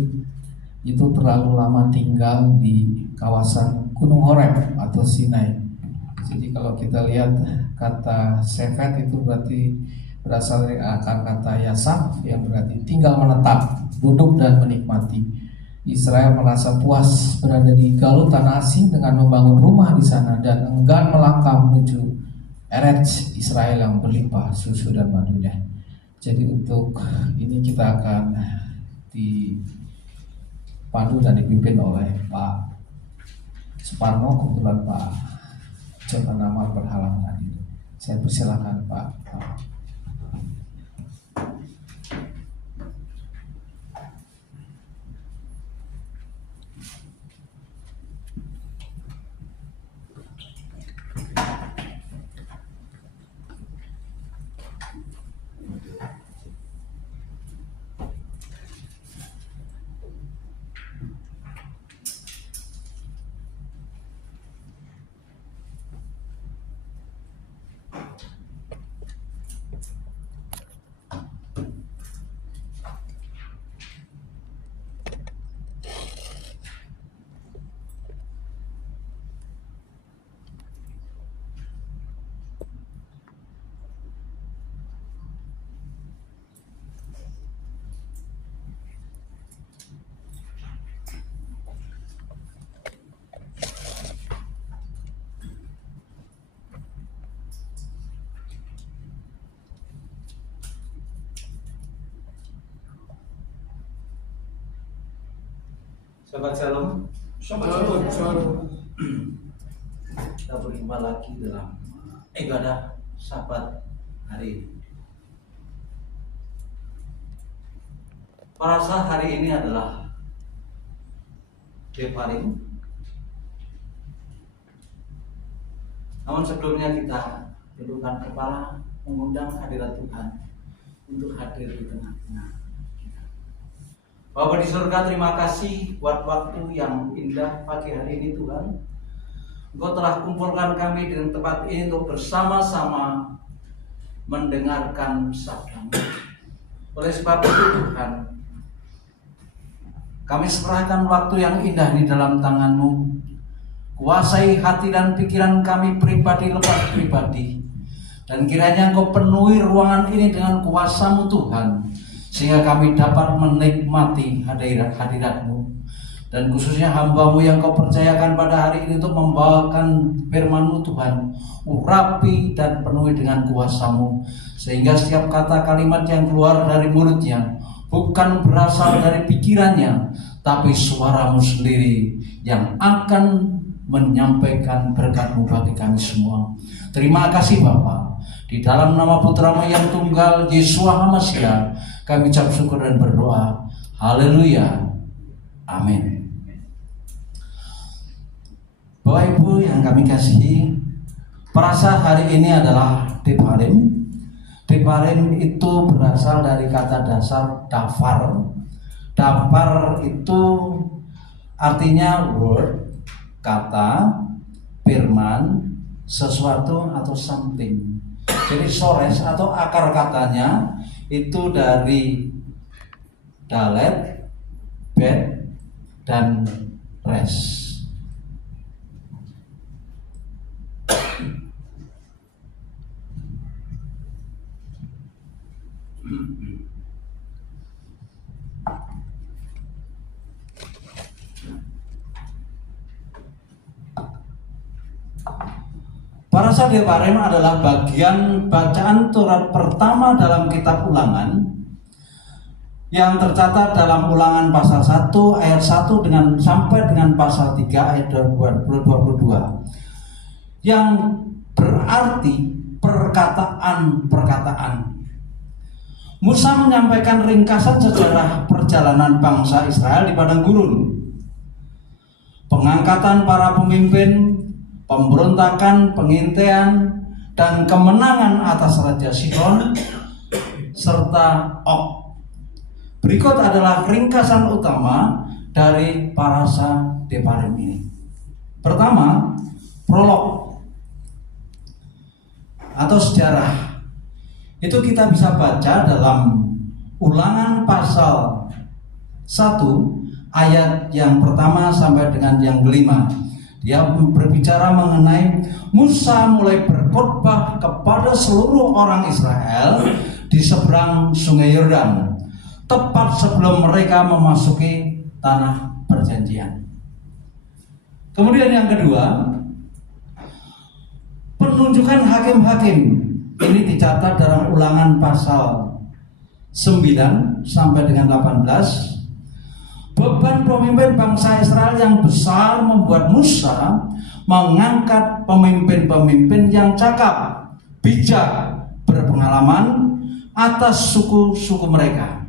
itu terlalu lama tinggal di kawasan Gunung Horeb atau Sinai. Jadi kalau kita lihat kata Sefet itu berarti berasal dari akar kata Yasaf yang berarti tinggal menetap, duduk dan menikmati. Israel merasa puas berada di galuh tanah asing dengan membangun rumah di sana dan enggan melangkah menuju Eretz Israel yang berlimpah susu dan madunya. Jadi untuk ini kita akan dipandu dan dipimpin oleh Pak Suparno, kebetulan Pak Joko Nama berhalangan. Saya persilakan Pak. Shabbat Shalom. Shalom, shalom. Kita berjumpa lagi dalam ibadah Sabat hari ini. Parasa hari ini adalah Devarim. Namun sebelumnya kita tundukkan kepala, mengundang hadirat Tuhan untuk hadir di tengah-tengah kita. Bapa di surga, terima kasih buat waktu yang indah pagi hari ini Tuhan. Engkau telah kumpulkan kami di tempat ini untuk bersama-sama mendengarkan sabda-Mu. Oleh sebab itu Tuhan, kami serahkan waktu yang indah di dalam tangan-Mu. Kuasai hati dan pikiran kami pribadi lepas pribadi. Dan kiranya Engkau penuhi ruangan ini dengan kuasa-Mu Tuhan, sehingga kami dapat menikmati hadirat-Mu. Dan khususnya hamba-Mu yang Kau percayakan pada hari ini untuk membawakan firman-Mu Tuhan, urapi dan penuhi dengan kuasa-Mu, sehingga setiap kata kalimat yang keluar dari mulutnya bukan berasal dari pikirannya, tapi suara-Mu sendiri yang akan menyampaikan berkat-Mu bagi kami semua. Terima kasih Bapa. Di dalam nama Putra-Mu yang tunggal, Yesua HaMasiah, kami ucap syukur dan berdoa. Haleluya. Amin. Bapak Ibu yang kami kasihi, perasa hari ini adalah Devarim. Devarim itu berasal dari kata dasar dafar. Dafar itu artinya word, kata, firman, sesuatu atau something. Jadi sores atau akar katanya itu dari dalet, bet, dan res. Parasa Devarim adalah bagian bacaan Taurat pertama dalam kitab Ulangan yang tercatat dalam Ulangan pasal 1 ayat 1 sampai dengan pasal 3 ayat 22 yang berarti perkataan-perkataan. Musa menyampaikan ringkasan sejarah perjalanan bangsa Israel di padang gurun, pengangkatan para pemimpin, pemberontakan, pengintaian, dan kemenangan atas Raja Sihon serta Og. Berikut adalah ringkasan utama dari parasa Devarim ini. Pertama, prolog atau sejarah. Itu kita bisa baca dalam Ulangan pasal 1 ayat yang pertama sampai dengan yang kelima. Dia berbicara mengenai Musa mulai berkhotbah kepada seluruh orang Israel di seberang Sungai Yordan, tepat sebelum mereka memasuki tanah perjanjian. Kemudian yang kedua, penunjukan hakim-hakim. Ini dicatat dalam Ulangan pasal 9 sampai dengan 18. Beban pemimpin bangsa Israel yang besar membuat Musa mengangkat pemimpin-pemimpin yang cakap, bijak, berpengalaman atas suku-suku mereka.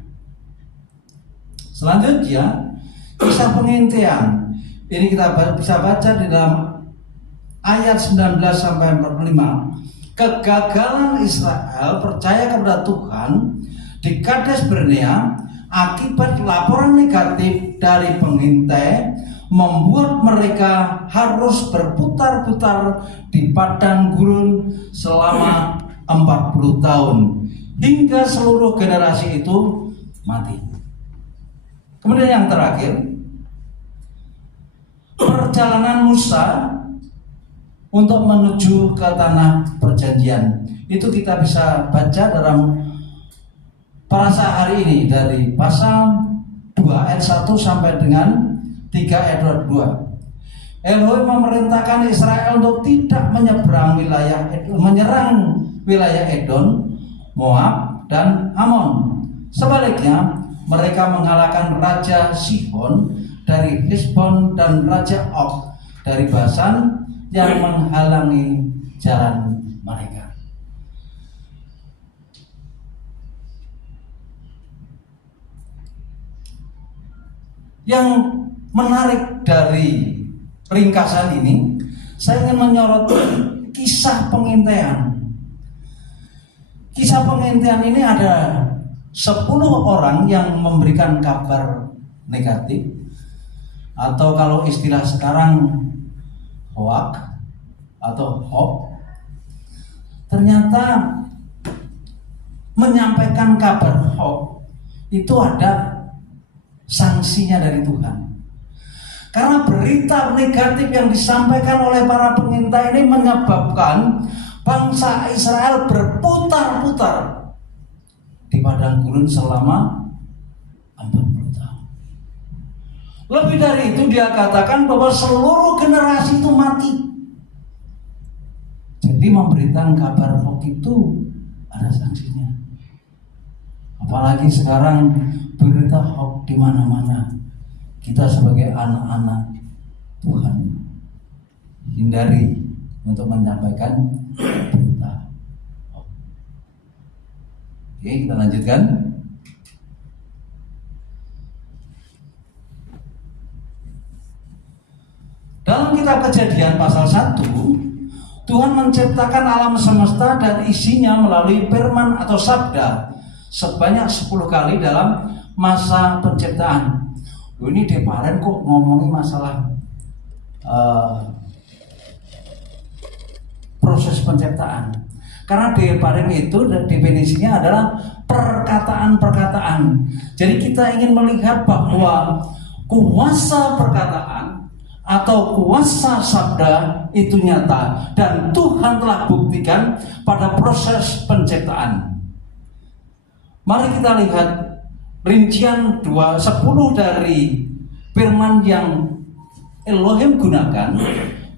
Selanjutnya, kisah pengintaian. Ini kita bisa baca di dalam ayat 19 sampai 45. Kegagalan Israel percaya kepada Tuhan di Kades Barnea akibat laporan negatif dari pengintai membuat mereka harus berputar-putar di padang gurun selama 40 tahun hingga seluruh generasi itu mati. Kemudian yang terakhir, perjalanan Musa untuk menuju ke tanah perjanjian. Itu kita bisa baca dalam parasa hari ini dari pasal 2 ayat 1 sampai dengan 3 ayat 22. Elohim memerintahkan Israel untuk tidak menyerang wilayah Edom, Moab, dan Amon. Sebaliknya, mereka mengalahkan Raja Sihon dari Hesbon dan Raja Og dari Basan yang menghalangi jalan mereka. Yang menarik dari ringkasan ini, saya ingin menyorot kisah pengintaian. Kisah pengintaian ini ada 10 orang yang memberikan kabar negatif, atau kalau istilah sekarang hoak atau hoax. Ternyata menyampaikan kabar hoax itu ada sanksinya dari Tuhan. Karena berita negatif yang disampaikan oleh para pengintai ini menyebabkan bangsa Israel berputar-putar di padang gurun selama 40 tahun. Lebih dari itu, dia katakan bahwa seluruh generasi itu mati. Jadi memberitakan kabar hoax itu ada sanksinya. Apalagi sekarang berita hoax di mana-mana. Kita sebagai anak-anak Tuhan hindari untuk menyampaikan berita hoax. Oke, kita lanjutkan. Dalam kitab Kejadian pasal 1, Tuhan menciptakan alam semesta dan isinya melalui firman atau sabda sebanyak 10 kali dalam masa penciptaan. Ini Deparen kok ngomongin masalah proses penciptaan. Karena Deparen itu definisinya adalah perkataan-perkataan. Jadi kita ingin melihat bahwa kuasa perkataan atau kuasa sabda itu nyata dan Tuhan telah buktikan pada proses penciptaan. Mari kita lihat rincian 10 dari firman yang Elohim gunakan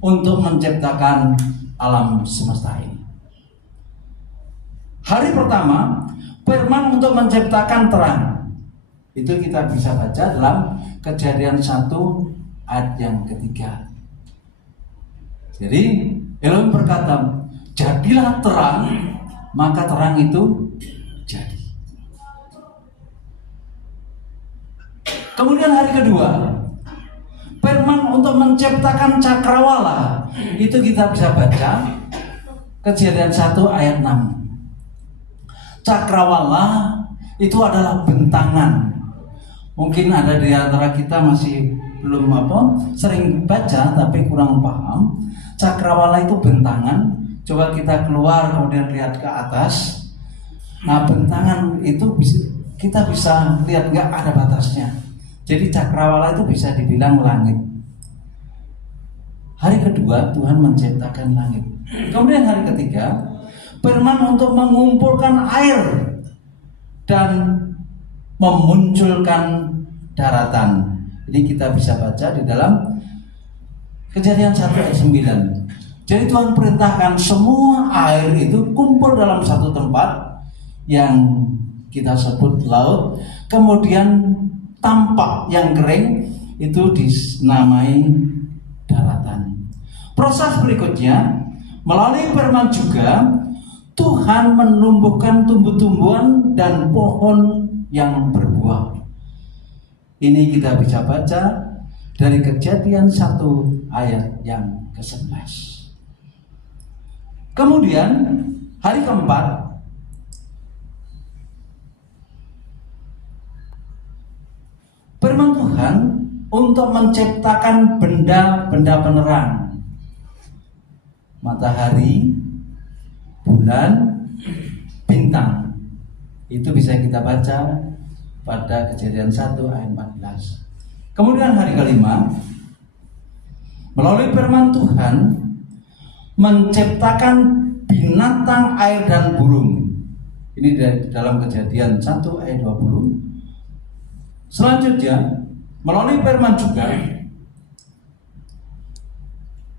untuk menciptakan alam semesta ini. Hari pertama, firman untuk menciptakan terang. Itu kita bisa baca dalam Kejadian 1 ayat yang ketiga. Jadi Elohim berkata, jadilah terang, maka terang itu jadi. Kemudian hari kedua, firman untuk menciptakan cakrawala. Itu kita bisa baca Kejadian 1 ayat 6. Cakrawala itu adalah bentangan. Mungkin ada di antara kita masih belum sering baca tapi kurang paham. Cakrawala itu bentangan. Coba kita keluar kemudian lihat ke atas. Nah, bentangan itu kita bisa lihat nggak ada batasnya. Jadi cakrawala itu bisa dibilang langit. Hari kedua Tuhan menciptakan langit. Kemudian hari ketiga, firman untuk mengumpulkan air dan memunculkan daratan. Jadi kita bisa baca di dalam Kejadian 1 ayat 9. Jadi Tuhan perintahkan semua air itu kumpul dalam satu tempat yang kita sebut laut. Kemudian tampak yang kering itu dinamai daratan. Proses berikutnya, melalui firman juga Tuhan menumbuhkan tumbuh-tumbuhan dan pohon yang berbuah. Ini kita bisa baca dari Kejadian 1 ayat yang ke-11. Kemudian hari keempat, firman Tuhan untuk menciptakan benda-benda penerang. Matahari, bulan, bintang. Itu bisa kita baca pada Kejadian 1 ayat 14. Kemudian hari kelima, melalui firman Tuhan menciptakan binatang air dan burung. Ini dalam Kejadian 1 ayat 20. Selanjutnya, melalui firman juga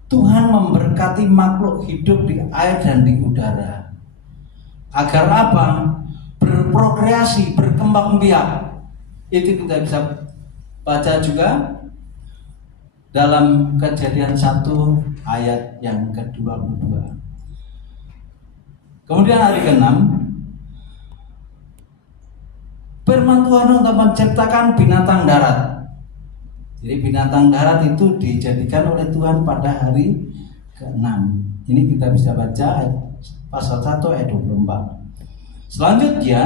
Tuhan memberkati makhluk hidup di air dan di udara. Agar apa? Berprokreasi, berkembang biak. Itu kita bisa baca juga dalam Kejadian 1 ayat yang ke-22. Kemudian hari ke-6, firman Tuhan untuk menciptakan binatang darat. Jadi binatang darat itu dijadikan oleh Tuhan pada hari ke-6. Ini kita bisa baca pasal 1 ayat 24. Selanjutnya,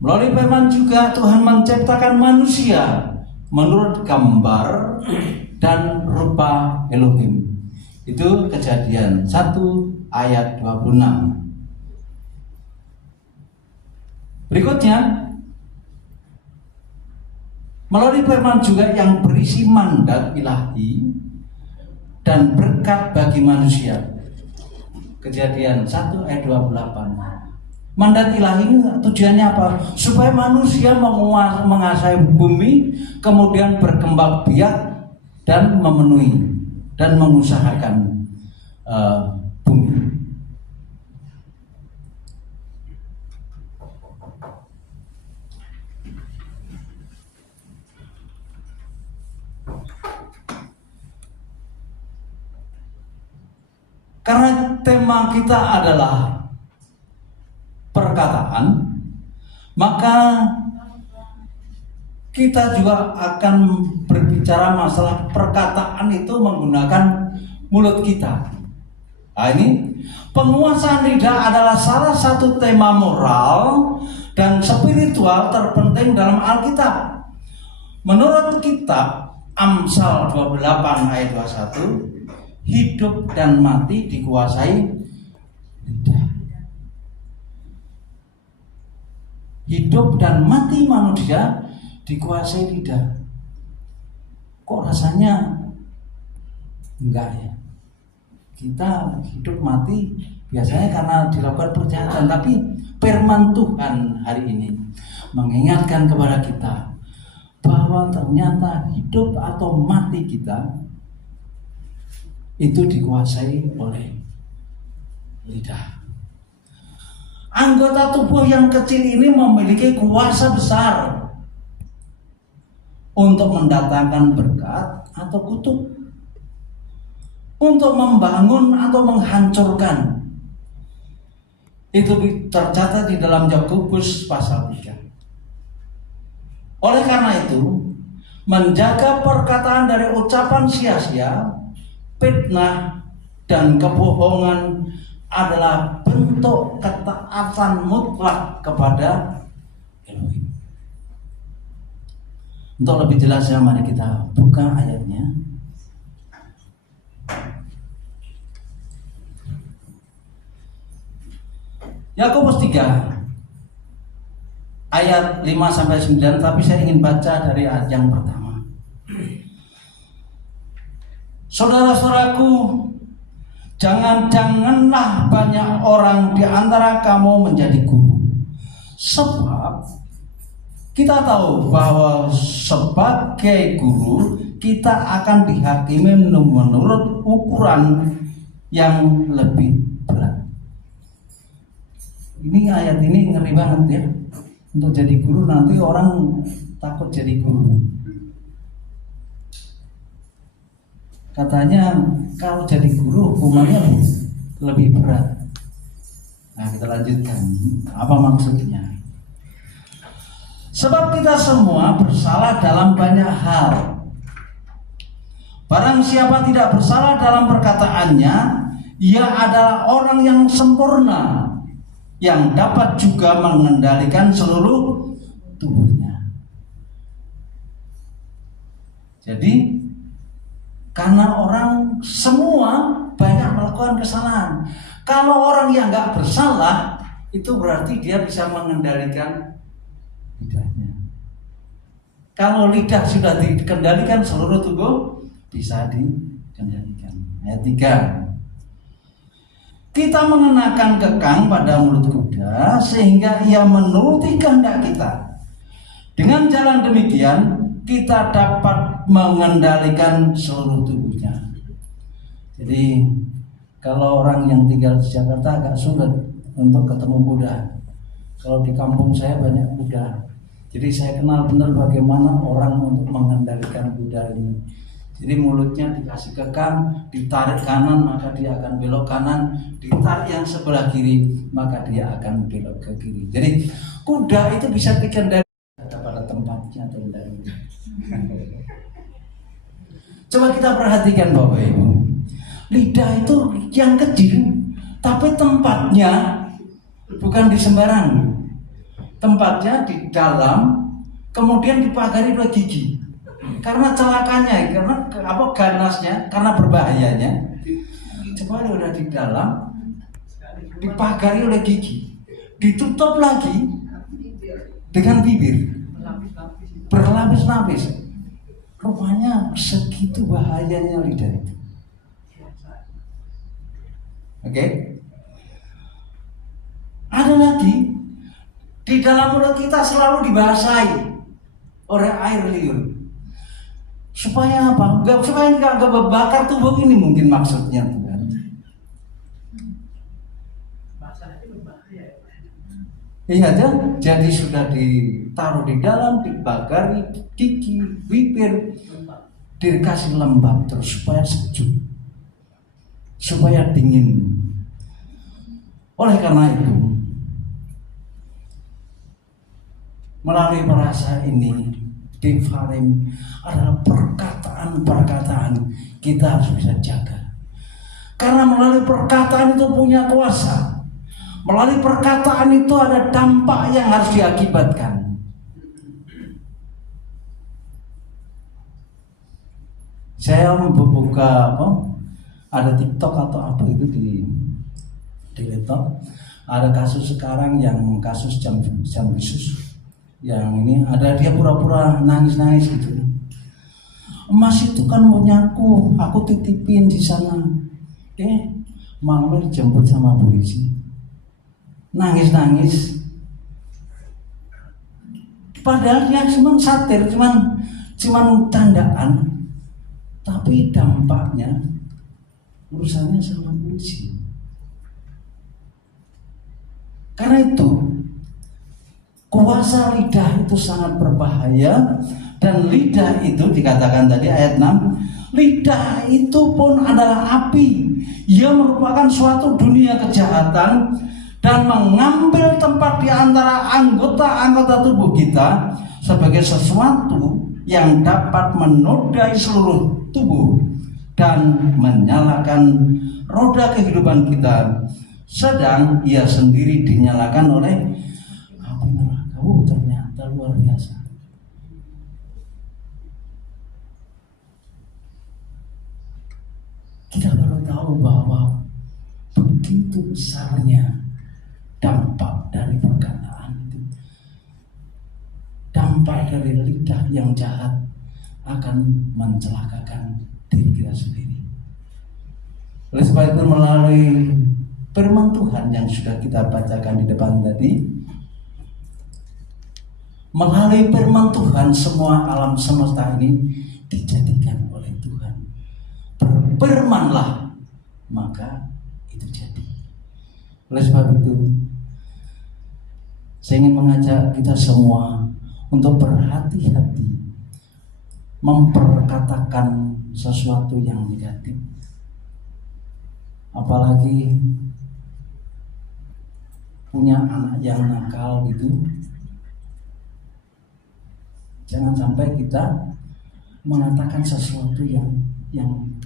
melalui firman juga Tuhan menciptakan manusia menurut gambar dan rupa Elohim. Itu Kejadian 1 ayat 26. Berikutnya, melalui firman juga yang berisi mandat ilahi dan berkat bagi manusia. Kejadian 1 ayat 28. Mandat ilahi ini tujuannya apa? Supaya manusia menguasai bumi, kemudian berkembang biak dan memenuhi dan mengusahakan bumi. Karena tema kita adalah perkataan, maka kita juga akan berbicara masalah perkataan itu menggunakan mulut kita. Nah, ini penguasaan lidah adalah salah satu tema moral dan spiritual terpenting dalam Alkitab. Menurut kitab Amsal 28 ayat 21, hidup dan mati dikuasai lidah. Hidup dan mati manusia dikuasai lidah. Kok rasanya enggak ya? Kita hidup mati biasanya karena dilakukan perjalanan, tapi firman Tuhan hari ini mengingatkan kepada kita bahwa ternyata hidup atau mati kita itu dikuasai oleh lidah. Anggota tubuh yang kecil ini memiliki kuasa besar untuk mendatangkan berkat atau kutuk, untuk membangun atau menghancurkan. Itu tercatat di dalam Yakobus pasal 3. Oleh karena itu, menjaga perkataan dari ucapan sia-sia, fitnah, dan kebohongan adalah bentuk ketaatan mutlak kepada Elohim. Untuk lebih jelasnya, mari kita buka ayatnya. Yakobus 3 ayat 5-9, tapi saya ingin baca dari ayat yang pertama. Saudara-saudaraku, janganlah banyak orang di antara kamu menjadi guru. Sebab kita tahu bahwa sebagai guru kita akan dihakimi menurut ukuran yang lebih berat. Ini ayat ini ngeri banget ya. Untuk jadi guru nanti orang takut jadi guru. Katanya kalau jadi guru hukumannya lebih berat. Nah, kita lanjutkan. Apa maksudnya? Sebab kita semua bersalah dalam banyak hal. Barang siapa tidak bersalah dalam perkataannya, ia adalah orang yang sempurna, yang dapat juga mengendalikan seluruh tubuhnya. Jadi karena orang semua banyak melakukan kesalahan. Kalau orang yang nggak bersalah, itu berarti dia bisa mengendalikan lidahnya. Kalau lidah sudah dikendalikan, seluruh tubuh bisa dikendalikan. Ayat 3. Kita mengenakan kekang pada mulut kuda sehingga ia menuruti kehendak kita. Dengan jalan demikian kita dapat mengendalikan seluruh tubuhnya. Jadi kalau orang yang tinggal di Jakarta agak sulit untuk ketemu kuda. Kalau di kampung saya banyak kuda. Jadi saya kenal benar bagaimana orang untuk mengendalikan kuda ini. Jadi mulutnya dikasih kekang, ditarik kanan maka dia akan belok kanan, ditarik yang sebelah kiri maka dia akan belok ke kiri. Jadi kuda itu bisa dikendalikan pada tempatnya atau tidak. Coba kita perhatikan Bapak Ibu, lidah itu yang kecil, tapi tempatnya bukan di sembarang. Tempatnya di dalam, kemudian dipagari oleh gigi. Karena celakanya, karena ganasnya, karena berbahayanya, coba udah di dalam, dipagari oleh gigi, ditutup lagi dengan bibir, berlapis-lapis. Rupanya segitu bahayanya lidah itu. Oke? Ada lagi, di dalam mulut kita selalu dibasahi oleh air liur. Supaya apa? Supaya nggak membakar tubuh ini mungkin maksudnya Tuhan. Iya, jadi sudah ditaruh di dalam, dibakari gigi, bibir, dikasih lembab terus supaya sejuk, supaya dingin. Oleh karena itu, melalui perasa ini, Devarim adalah perkataan-perkataan kita harus bisa jaga. Karena melalui perkataan itu punya kuasa. Melalui perkataan itu ada dampak yang harus diakibatkan. Saya membuka ada TikTok atau apa itu di laptop. Ada kasus sekarang yang kasus jam khusus. Yang ini ada dia pura-pura nangis-nangis gitu. Emas itu kan punyaku, aku titipin di sana. Malam dijemput sama polisi. Nangis-nangis. Padahal dia cuma satir, cuma candaan. Tapi dampaknya urusannya sama polisi. Karena itu kuasa lidah itu sangat berbahaya. Dan lidah itu dikatakan tadi ayat 6, lidah itu pun adalah api. Ia merupakan suatu dunia kejahatan dan mengambil tempat di antara anggota-anggota tubuh kita sebagai sesuatu yang dapat menodai seluruh tubuh dan menyalakan roda kehidupan kita, sedang ia sendiri dinyalakan oleh api neraka. Ternyata luar biasa. Kita baru tahu bahwa begitu besarnya dampak dari perkataan itu. Dampak dari lidah yang jahat akan mencelakakan diri kita sendiri. Oleh sebab itu melalui firman Tuhan yang sudah kita bacakan di depan tadi, melalui firman Tuhan semua alam semesta ini dijadikan oleh Tuhan. Berfirmanlah maka itu jadi. Oleh sebab itu saya ingin mengajak kita semua untuk berhati-hati memperkatakan sesuatu yang negatif. Apalagi punya anak yang nakal gitu. Jangan sampai kita mengatakan sesuatu yang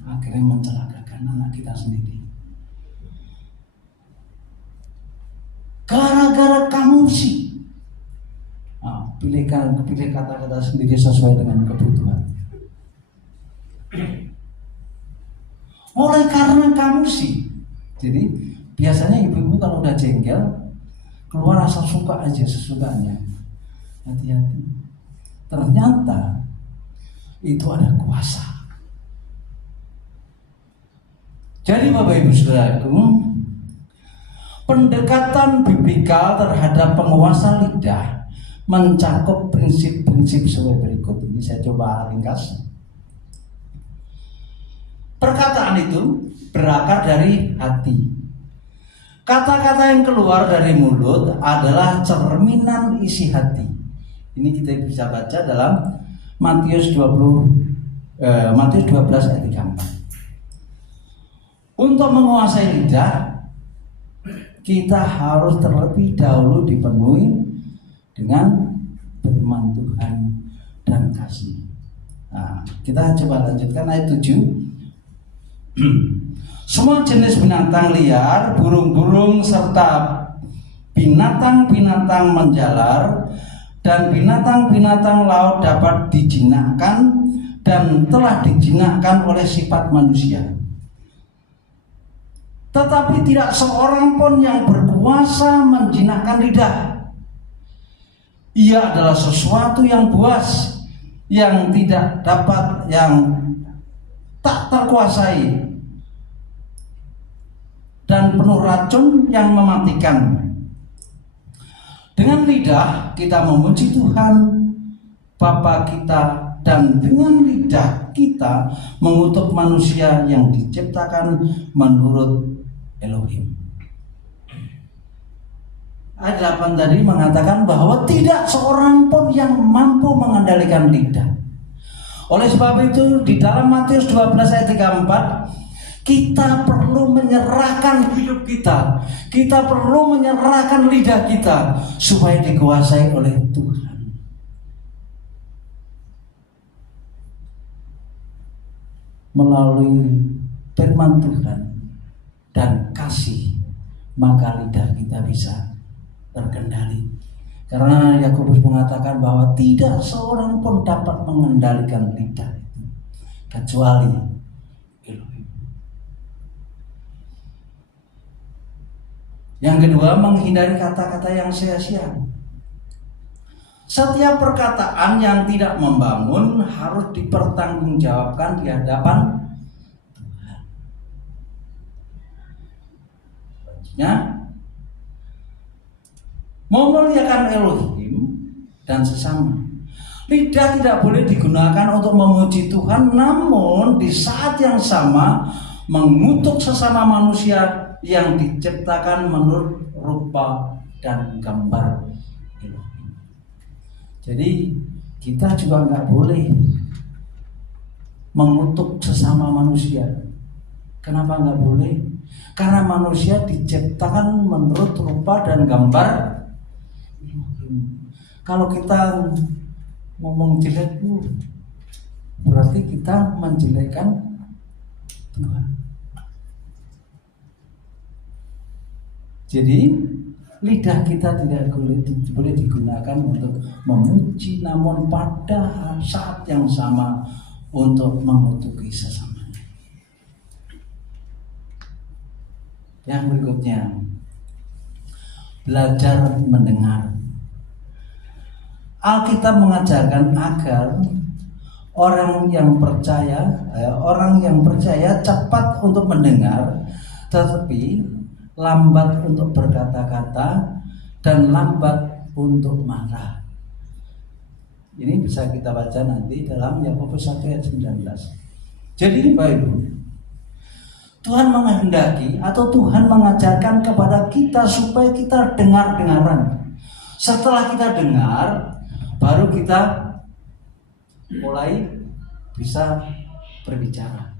akhirnya mencelakakan anak kita sendiri. Gara-gara kamu sih. Pilih kata-kata sendiri sesuai dengan kebutuhan. Oleh karena kamu sih. Jadi biasanya ibu-ibu kalau udah jengkel keluar asal suka aja sesukanya. Hati-hati. Ternyata itu ada kuasa. Jadi Bapak Ibu Saudaraku, pendekatan biblikal terhadap penguasa lidah mencakup prinsip-prinsip sebagai berikut. Ini saya coba ringkas. Perkataan itu berakar dari hati. Kata-kata yang keluar dari mulut adalah cerminan isi hati. Ini kita bisa baca dalam Matius 12 ayat 34. Untuk menguasai lidah, kita harus terlebih dahulu dipenuhi dengan firman Tuhan dan kasih. Nah, kita coba lanjutkan ayat 7. Semua jenis binatang liar, burung-burung serta binatang-binatang menjalar dan binatang-binatang laut dapat dijinakkan dan telah dijinakkan oleh sifat manusia. Tetapi tidak seorang pun yang berkuasa menjinakkan lidah. Ia adalah sesuatu yang buas, yang tidak dapat, yang tak terkuasai, dan penuh racun yang mematikan. Dengan lidah kita memuji Tuhan Bapa kita, dan dengan lidah kita mengutuk manusia yang diciptakan menurut Elohim. Ayat 8 tadi mengatakan bahwa tidak seorang pun yang mampu mengendalikan lidah. Oleh sebab itu di dalam Matius 12 ayat 34, kita perlu menyerahkan hidup kita. Kita perlu menyerahkan lidah kita supaya dikuasai oleh Tuhan. Melalui firman Tuhan dan kasih, maka lidah kita bisa terkendali. Karena Yakobus mengatakan bahwa tidak seorang pun dapat mengendalikan lidah itu kecuali Elohim. Yang kedua, menghindari kata-kata yang sia-sia. Setiap perkataan yang tidak membangun harus dipertanggungjawabkan di hadapan Tuhan. Selanjutnya, memuliakan Elohim dan sesama. Lidah tidak boleh digunakan untuk memuji Tuhan, namun di saat yang sama mengutuk sesama manusia yang diciptakan menurut rupa dan gambar Elohim. Jadi kita juga nggak boleh mengutuk sesama manusia. Kenapa nggak boleh? Karena manusia diciptakan menurut rupa dan gambar Elohim. Kalau kita ngomong jelek, berarti kita menjelekkan Tuhan. Jadi lidah kita tidak boleh digunakan untuk memuji, namun pada saat yang sama untuk mengutuki sesamanya. Yang berikutnya, belajar mendengar. Alkitab mengajarkan agar orang yang percaya cepat untuk mendengar, tetapi lambat untuk berkata-kata dan lambat untuk marah. Ini bisa kita baca nanti dalam Yakobus 1 ayat 19. Jadi Bapak Ibu, Tuhan menghendaki atau Tuhan mengajarkan kepada kita supaya kita dengar-dengaran. Setelah kita dengar, baru kita mulai bisa berbicara.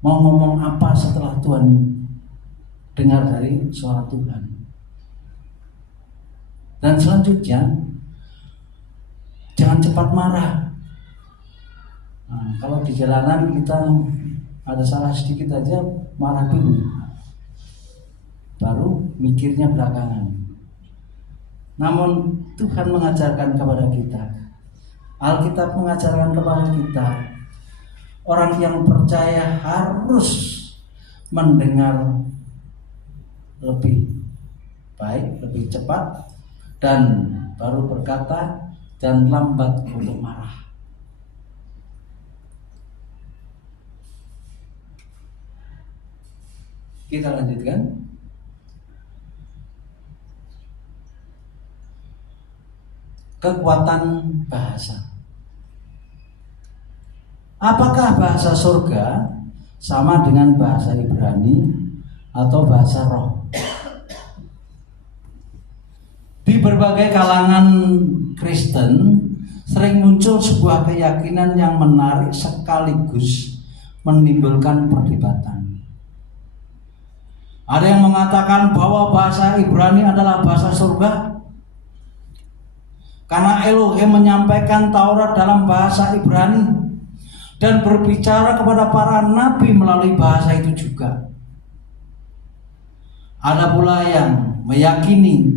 Mau ngomong apa setelah Tuhan dengar dari suara Tuhan. Dan selanjutnya, jangan cepat marah. Nah, kalau di jalanan kita ada salah sedikit aja, marah dulu, baru mikirnya belakangan. Namun Tuhan mengajarkan kepada kita, Alkitab mengajarkan kepada kita, orang yang percaya harus mendengar lebih baik, lebih cepat, dan baru berkata, dan lambat untuk marah. Kita lanjutkan. Kekuatan bahasa. Apakah bahasa surga sama dengan bahasa Ibrani atau bahasa roh? Di di berbagai kalangan Kristen sering muncul sebuah keyakinan yang menarik sekaligus menimbulkan perdebatan. Ada yang mengatakan bahwa bahasa Ibrani adalah bahasa surga karena Elohim menyampaikan Taurat dalam bahasa Ibrani dan berbicara kepada para nabi melalui bahasa itu juga. Ada pula yang meyakini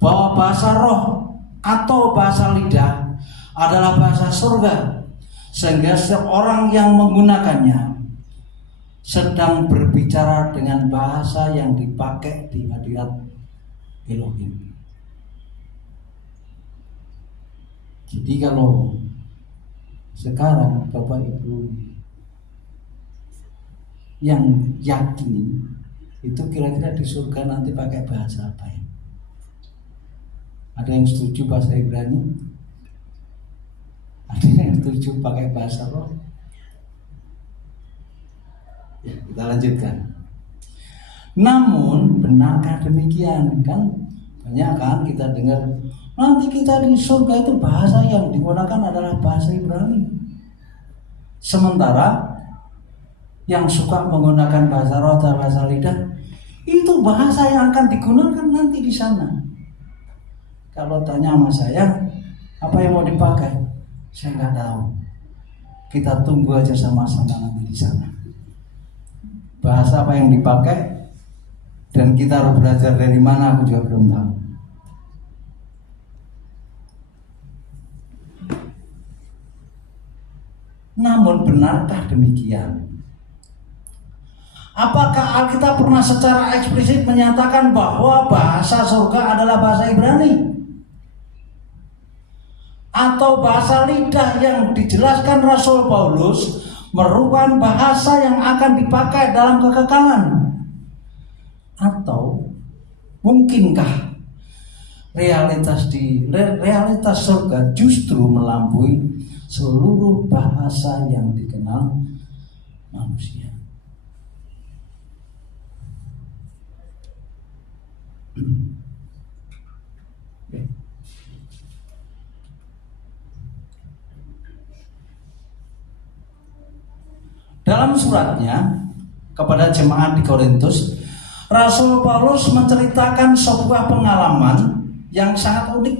bahwa bahasa roh atau bahasa lidah adalah bahasa surga, sehingga seorang yang menggunakannya sedang berbicara dengan bahasa yang dipakai di hadirat Elohim. Jadi kalau sekarang Bapak Ibu yang yakin itu kira-kira di surga nanti pakai bahasa apa ya? Ada yang setuju bahasa Ibrani? Ada yang setuju pakai bahasa roh? Ya, kita lanjutkan. Namun benarkah demikian? Kan banyak kan kita dengar nanti kita di surga itu bahasa yang digunakan adalah bahasa Ibrani. Sementara yang suka menggunakan bahasa roh atau bahasa lidah itu bahasa yang akan digunakan nanti di sana. Kalau tanya sama saya, apa yang mau dipakai? Saya nggak tahu. Kita tunggu aja sama-sama nanti di sana. Bahasa apa yang dipakai dan kita harus belajar dari mana, aku juga belum tahu. Namun benarkah demikian? Apakah Alkitab pernah secara eksplisit menyatakan bahwa bahasa surga adalah bahasa Ibrani? Atau bahasa lidah yang dijelaskan Rasul Paulus merupakan bahasa yang akan dipakai dalam kekekalan? Atau mungkinkah realitas surga justru melampaui seluruh bahasa yang dikenal manusia? Dalam suratnya kepada jemaat di Korintus, Rasul Paulus menceritakan sebuah pengalaman yang sangat unik.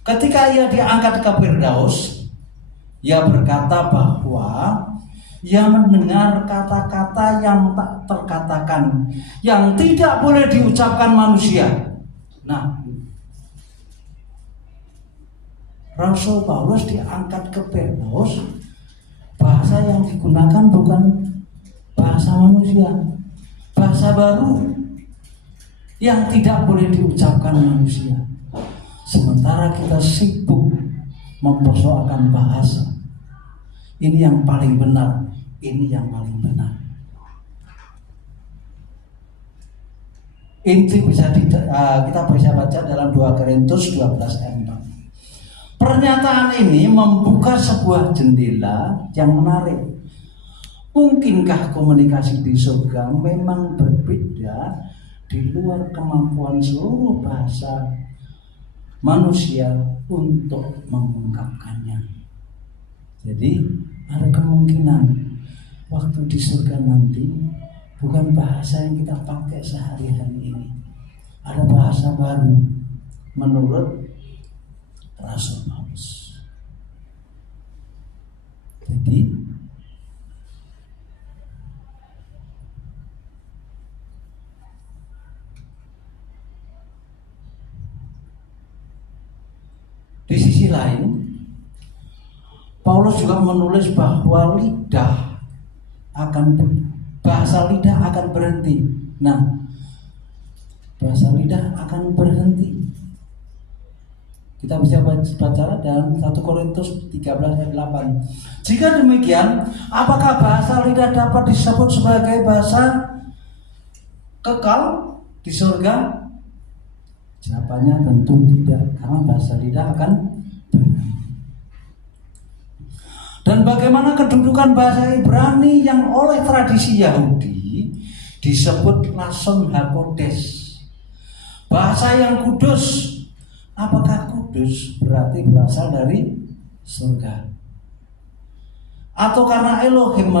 Ketika ia diangkat ke Firdaus, ia berkata bahwa ia mendengar kata-kata yang tak terkatakan, yang tidak boleh diucapkan manusia. Nah, Rasul Paulus diangkat ke Firdaus, bahasa yang digunakan bukan bahasa manusia, bahasa baru yang tidak boleh diucapkan manusia. Sementara kita sibuk mempersoalkan bahasa. Ini yang paling benar, ini yang paling benar. Inti kita bisa baca dalam 2 Korintus 12 ayat 4. Pernyataan ini membuka sebuah jendela yang menarik. Mungkinkah komunikasi di surga memang berbeda di luar kemampuan seluruh bahasa manusia untuk mengungkapkannya? Jadi ada kemungkinan waktu di surga nanti bukan bahasa yang kita pakai sehari-hari ini. Ada bahasa baru menurut Rasul Paulus. Jadi di sisi lain, Paulus juga menulis bahwa bahasa lidah akan berhenti. Nah, bahasa lidah akan berhenti. Kita bisa baca dalam 1 Korintus 13 ayat 8. Jika demikian, apakah bahasa lidah dapat disebut sebagai bahasa kekal di surga? Jawabannya tentu tidak, karena bahasa lidah akan berhenti. Dan bagaimana kedudukan bahasa Ibrani yang oleh tradisi Yahudi disebut Lashon HaKodesh, bahasa yang kudus Apakah kudus berarti berasal dari surga? Atau karena Elohim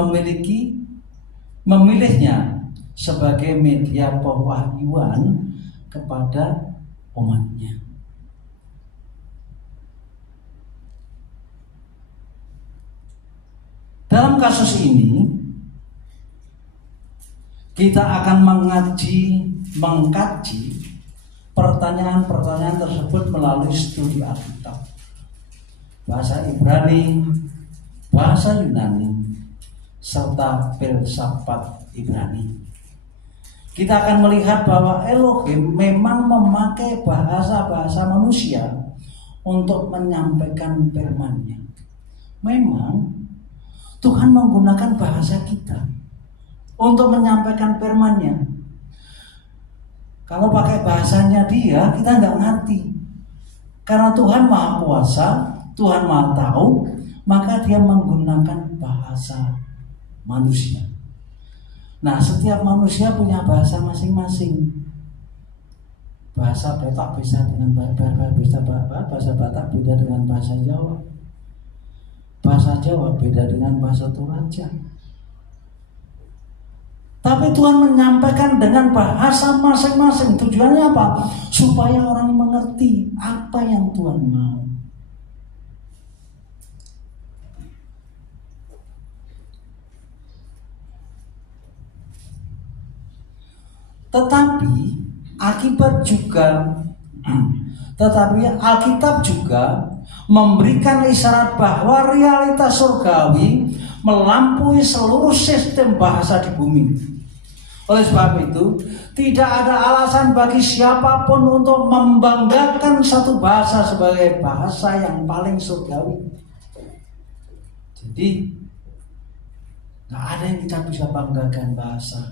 memilihnya sebagai media pewahyuan kepada umatnya? Dalam kasus ini kita akan mengkaji pertanyaan-pertanyaan tersebut melalui studi Alkitab, bahasa Ibrani, bahasa Yunani, serta filsafat Ibrani. Kita akan melihat bahwa Elohim memang memakai bahasa-bahasa manusia untuk menyampaikan firman-Nya. Memang Tuhan menggunakan bahasa kita untuk menyampaikan firman-Nya. Kalau pakai bahasanya dia, kita nggak ngerti. Karena Tuhan Maha Kuasa, Tuhan Maha Tahu, maka dia menggunakan bahasa manusia. Nah, setiap manusia punya bahasa masing-masing. Bahasa Batak bisa dengan bahasa Batak beda dengan bahasa Jawa. Bahasa Jawa beda dengan bahasa Toraja. Tapi Tuhan menyampaikan dengan bahasa masing-masing. Tujuannya apa? Supaya orang mengerti apa yang Tuhan mau. Tetapi Alkitab juga memberikan isyarat bahwa realitas surgawi melampaui seluruh sistem bahasa di bumi. Oleh sebab itu, tidak ada alasan bagi siapapun untuk membanggakan satu bahasa sebagai bahasa yang paling surgawi. Jadi, nggak ada yang kita bisa banggakan bahasa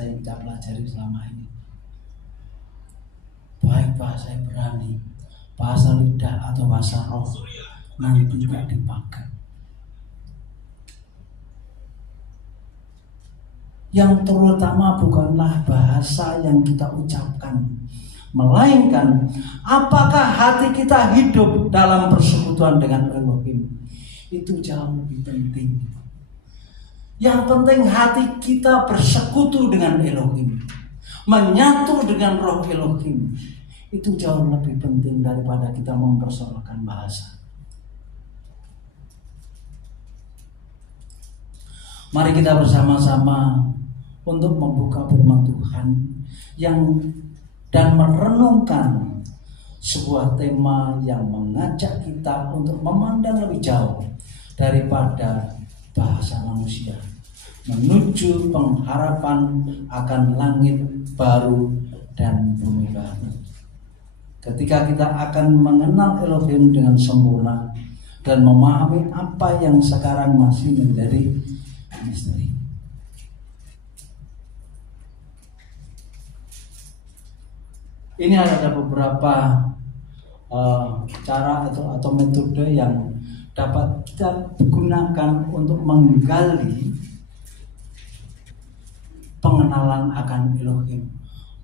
yang kita pelajari selama ini. Baik bahasa Ibrani, bahasa lidah atau bahasa roh, nanti juga dipakai. Yang terutama bukanlah bahasa yang kita ucapkan, melainkan apakah hati kita hidup dalam persekutuan dengan Elohim. Itu jauh lebih penting. Yang penting hati kita bersekutu dengan Elohim, menyatu dengan roh Elohim. Itu jauh lebih penting daripada kita mempersoalkan bahasa. Mari kita bersama-sama untuk membuka firman Tuhan dan merenungkan sebuah tema yang mengajak kita untuk memandang lebih jauh daripada bahasa manusia, menuju pengharapan akan langit baru dan bumi baru. Ketika kita akan mengenal Elohim dengan sempurna dan memahami apa yang sekarang masih menjadi misteri. Ini ada beberapa cara atau metode yang dapat kita gunakan untuk menggali pengenalan akan Elohim.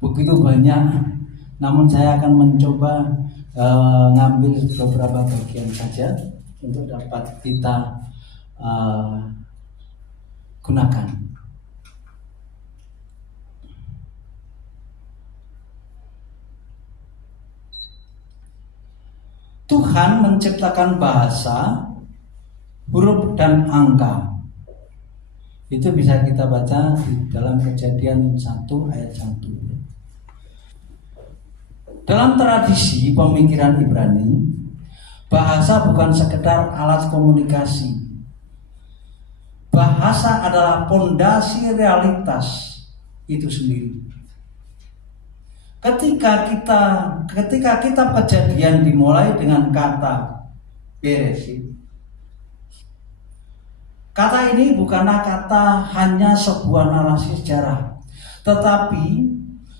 Begitu banyak, namun saya akan mencoba ngambil beberapa bagian saja untuk dapat kita gunakan. Tuhan menciptakan bahasa, huruf dan angka. Itu bisa kita baca di dalam Kejadian 1 ayat 1. Dalam tradisi pemikiran Ibrani, bahasa bukan sekedar alat komunikasi. Bahasa adalah pondasi realitas itu sendiri. Ketika kitab Kejadian dimulai dengan kata Bereshit, kata ini bukanlah kata hanya sebuah narasi sejarah, tetapi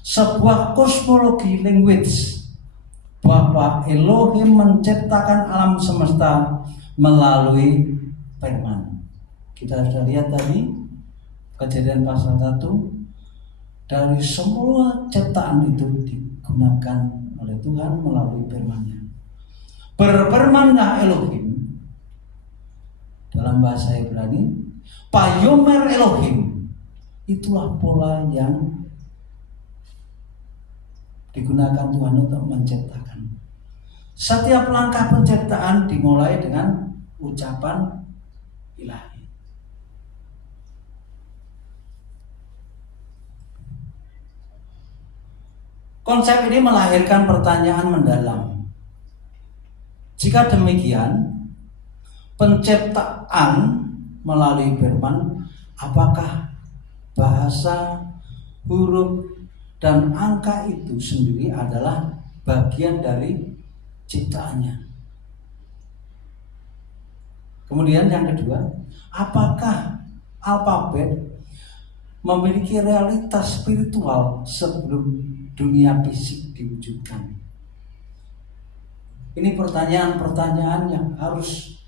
sebuah kosmologi linguis bahwa Elohim menciptakan alam semesta melalui firman. Kita sudah lihat tadi Kejadian pasal 1, dari semua ciptaan itu digunakan oleh Tuhan melalui firman-Nya. Berfirmanlah Elohim, dalam bahasa Ibrani, Payomer Elohim, itulah pola yang digunakan Tuhan untuk menciptakan. Setiap langkah penciptaan dimulai dengan ucapan ilahi. Konsep ini melahirkan pertanyaan mendalam. Jika demikian, penciptaan melalui firman, apakah bahasa, huruf, dan angka itu sendiri adalah bagian dari ciptaannya? Kemudian yang kedua, apakah alfabet memiliki realitas spiritual sebelum dunia fisik diwujudkan? Ini pertanyaan-pertanyaan yang harus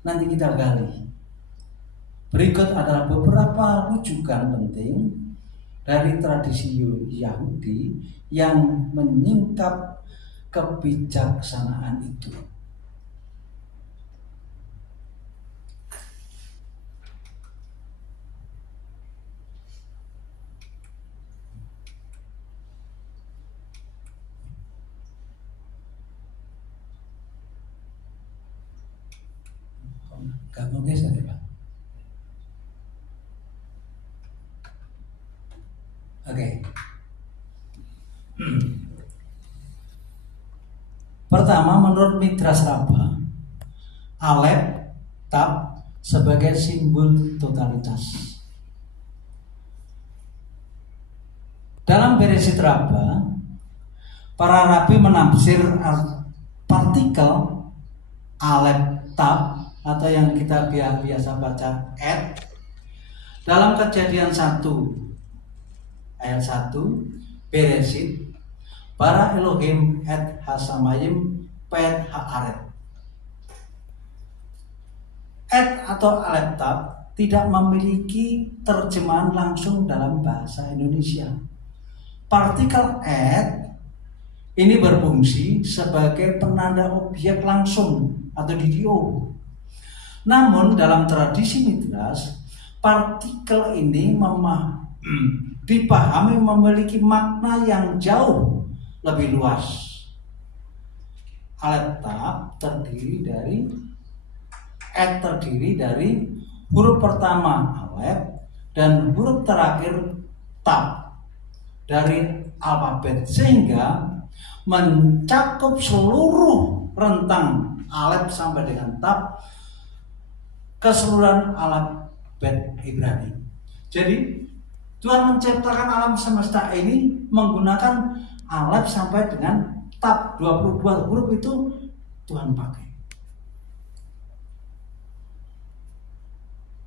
nanti kita gali. Berikut adalah beberapa rujukan penting dari tradisi Yahudi yang menyingkap kebijaksanaan itu. Gak mau geser ya Pak? Oke. Pertama, menurut Midrash Rabbah, Alef, Tab sebagai simbol totalitas. Dalam Bereshit Rabbah, para rabi menafsir partikel Alef, Tab atau yang kita biasa baca et dalam Kejadian 1 ayat 1, Bereshit bara Elohim et hasamayim pet haaret. Et atau alef tab tidak memiliki terjemahan langsung dalam bahasa Indonesia. Partikel et ini berfungsi sebagai penanda objek langsung atau didio. Namun dalam tradisi Midrash, partikel ini dipahami memiliki makna yang jauh lebih luas. Alef tab terdiri dari huruf pertama alef dan huruf terakhir tab dari alfabet, sehingga mencakup seluruh rentang alef sampai dengan tab, keseluruhan alfabet Ibrani. Jadi Tuhan menciptakan alam semesta ini menggunakan alef sampai dengan tab, 22 huruf itu Tuhan pakai.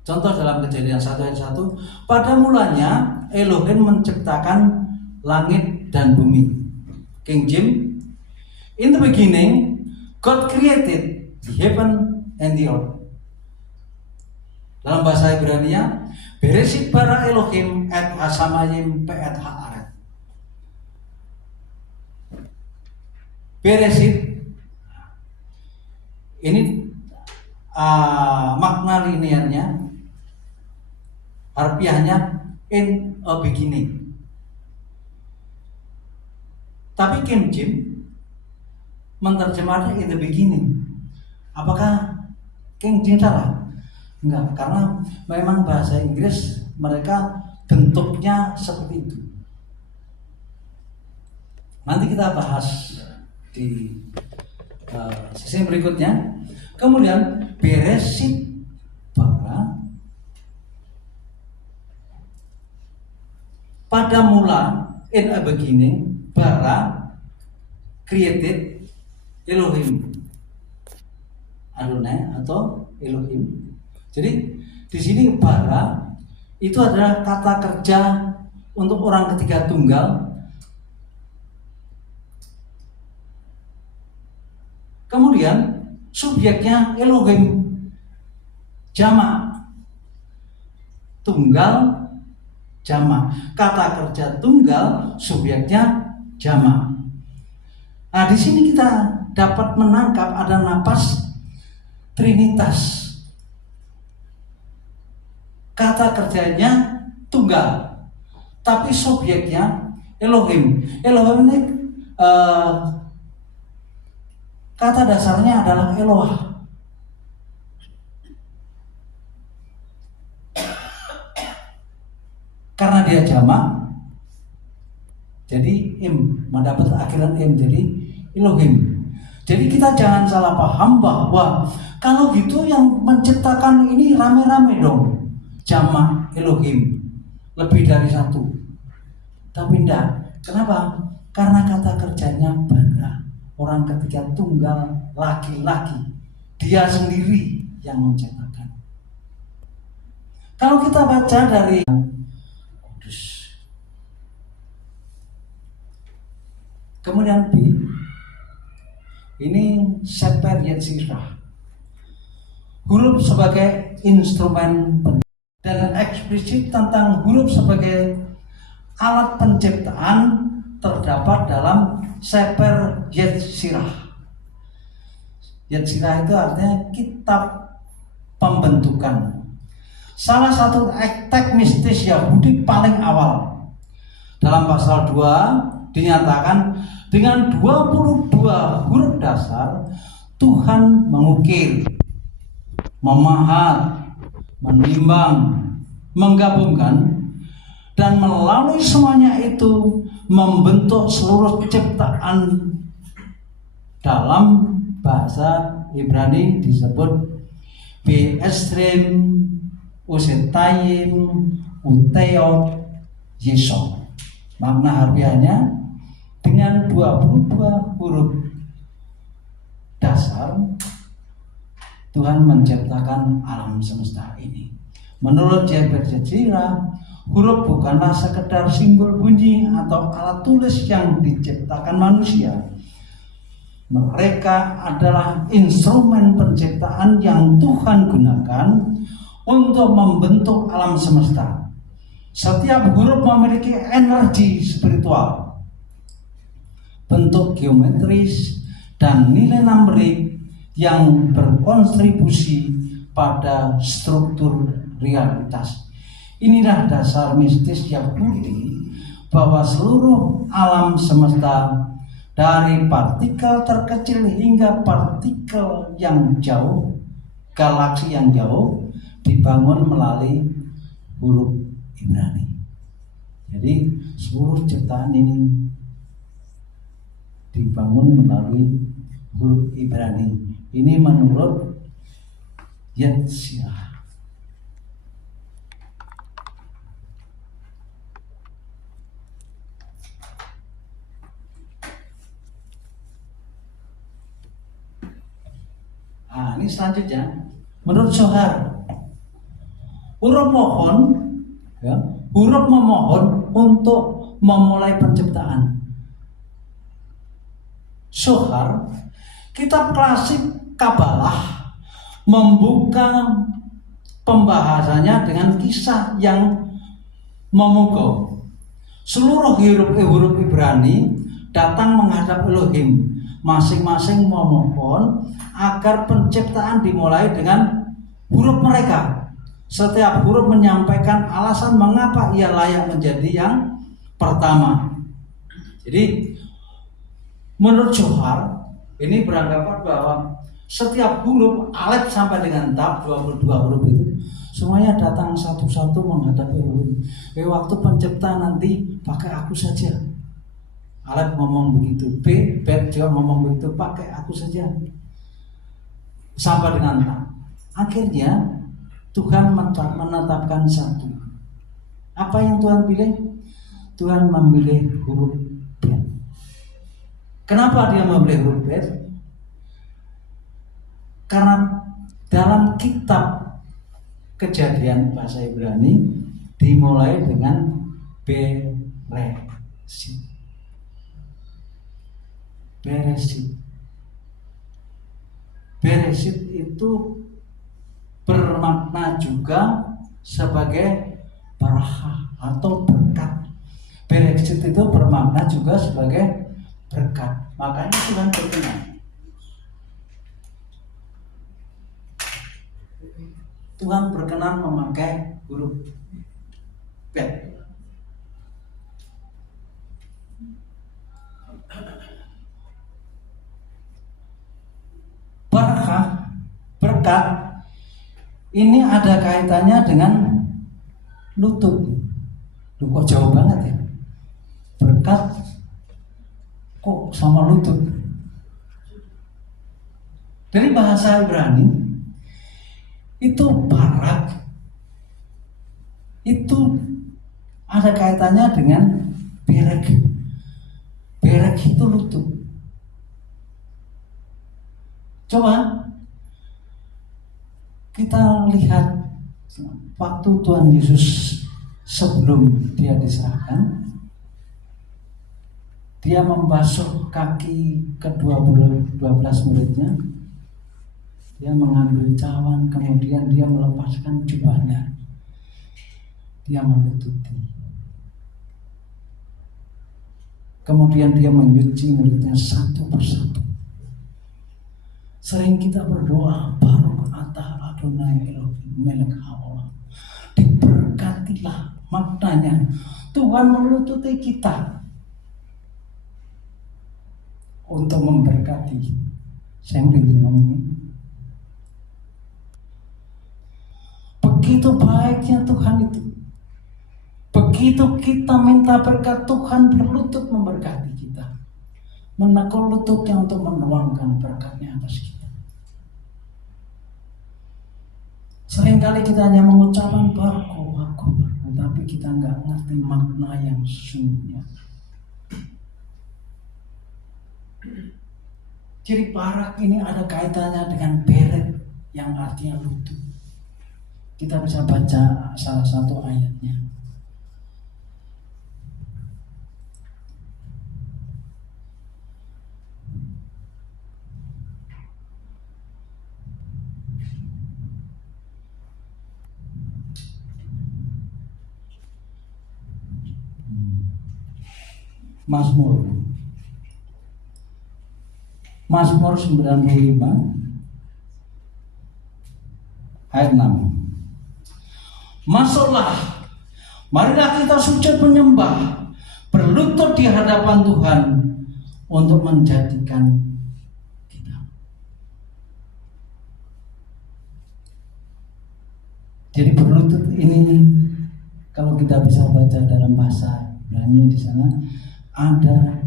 Contoh dalam Kejadian 1 ayat 1, pada mulanya Elohim menciptakan langit dan bumi. King James, in the beginning God created the heaven and the earth. Dalam bahasa Ibrani-nya, Bereshit bara Elohim et hasamayim pe'et ha'aret. Bereshit ini makna linearnya, harfiahnya in a beginning. Tapi King James menerjemahnya in the beginning. Apakah King James salah? Enggak, karena memang bahasa Inggris mereka bentuknya seperti itu. Nanti kita bahas di sesi berikutnya. Kemudian Bereshit bara, pada mula, in a beginning, bara created Elohim, Adonai atau Elohim. Jadi di sini bara itu adalah kata kerja untuk orang ketiga tunggal. Kemudian subjeknya Elohim, jamak, tunggal, jamak. Kata kerja tunggal, subjeknya jamak. Nah, di sini kita dapat menangkap ada napas Trinitas. Kata kerjanya tunggal, tapi subjeknya Elohim. Elohim ini kata dasarnya adalah Eloah. Karena dia jamak, jadi mendapat akhiran jadi Elohim. Jadi kita jangan salah paham bahwa kalau gitu yang menciptakan ini rame-rame dong, jamak Elohim, lebih dari satu. Tapi enggak. Kenapa? Karena kata kerjanya bara. Orang ketiga tunggal laki-laki, dia sendiri yang menciptakan. Kalau kita baca dari Kudus, kemudian B, ini Sefer Yetzirah, huruf sebagai instrumen dan eksplisit tentang huruf sebagai alat penciptaan terdapat dalam Sefer Yetzirah. Yetzirah itu artinya kitab pembentukan. Salah satu teks mistis Yahudi paling awal. Dalam pasal 2 dinyatakan dengan 22 huruf dasar Tuhan mengukir, memahat, menimbang, menggabungkan, dan melalui semuanya itu membentuk seluruh ciptaan. Dalam bahasa Ibrani disebut Be'esrim, Usetayim, Uteot, Yesod. Makna harfiahnya dengan 22 huruf dasar Tuhan menciptakan alam semesta ini. Menurut Sefer Yetzirah, huruf bukanlah sekedar simbol bunyi atau alat tulis yang diciptakan manusia. Mereka adalah instrumen penciptaan yang Tuhan gunakan untuk membentuk alam semesta. Setiap huruf memiliki energi spiritual, bentuk geometris, dan nilai numerik yang berkontribusi pada struktur realitas. Inilah dasar mistis Yahudi bahwa seluruh alam semesta, dari partikel terkecil hingga partikel yang jauh, galaksi yang jauh, dibangun melalui huruf Ibrani. Jadi seluruh ciptaan ini dibangun melalui huruf Ibrani. Ini menurut Yetzirah. Nah, ini selanjutnya menurut Zohar, huruf mohon, ya, huruf memohon untuk memulai penciptaan. Zohar, kitab klasik Kabalah, membuka pembahasannya dengan kisah yang memukau. Seluruh huruf Ibrani datang menghadap Elohim, masing-masing memohon agar penciptaan dimulai dengan huruf mereka. Setiap huruf menyampaikan alasan mengapa ia layak menjadi yang pertama. Jadi menurut Zohar ini beranggapan bahwa setiap huruf alif sampai dengan tab 22 huruf itu semuanya datang satu-satu menghadap Elohim. Waktu pencipta nanti pakai aku saja. Alif ngomong begitu, Bet juga ngomong begitu, pakai aku saja. Sampai dengan tab. Akhirnya Tuhan menetapkan satu. Apa yang Tuhan pilih? Tuhan memilih huruf Bet. Kenapa dia memilih huruf Bet? Karena dalam kitab Kejadian bahasa Ibrani dimulai dengan Beresit. Beresit itu bermakna juga sebagai barakah atau berkat. Beresit itu bermakna juga sebagai berkat. Makanya Tuhan berkenan. Tuhan berkenan memakai huruf Bet. Barakah, berkat ini ada kaitannya dengan lutut. Loh, kok jauh banget ya? Berkat kok sama lutut? Dari bahasa Ibrani itu barak itu ada kaitannya dengan berek. Berek itu lutut. Coba kita lihat waktu Tuhan Yesus sebelum dia diserahkan, dia membasuh kaki ke-12 muridnya. Dia mengambil cawan, kemudian dia melepaskan jubahnya. Dia menutupi. Kemudian dia menyuci muridnya satu persatu. Sering kita berdoa, Baruch atah Adonai Elohim melek haolam. Diberkatilah, maknanya Tuhan menutupi kita untuk memberkati. Saya ngomong. Begitu baiknya Tuhan itu. Begitu kita minta berkat, Tuhan berlutut memberkati kita. Menekuk lututnya untuk menuangkan berkatnya atas kita. Seringkali kita hanya mengucapkan Baruch, tapi kita nggak ngerti makna yang sesungguhnya. Jadi barak ini ada kaitannya dengan beret yang artinya lutut. Kita bisa baca salah satu ayatnya. Mazmur 95 ayat 6. Masuklah, marilah kita sujud menyembah, berlutut di hadapan Tuhan untuk menjadikan kita. Jadi berlutut ini kalau kita bisa baca dalam bahasa Ibrani di sana ada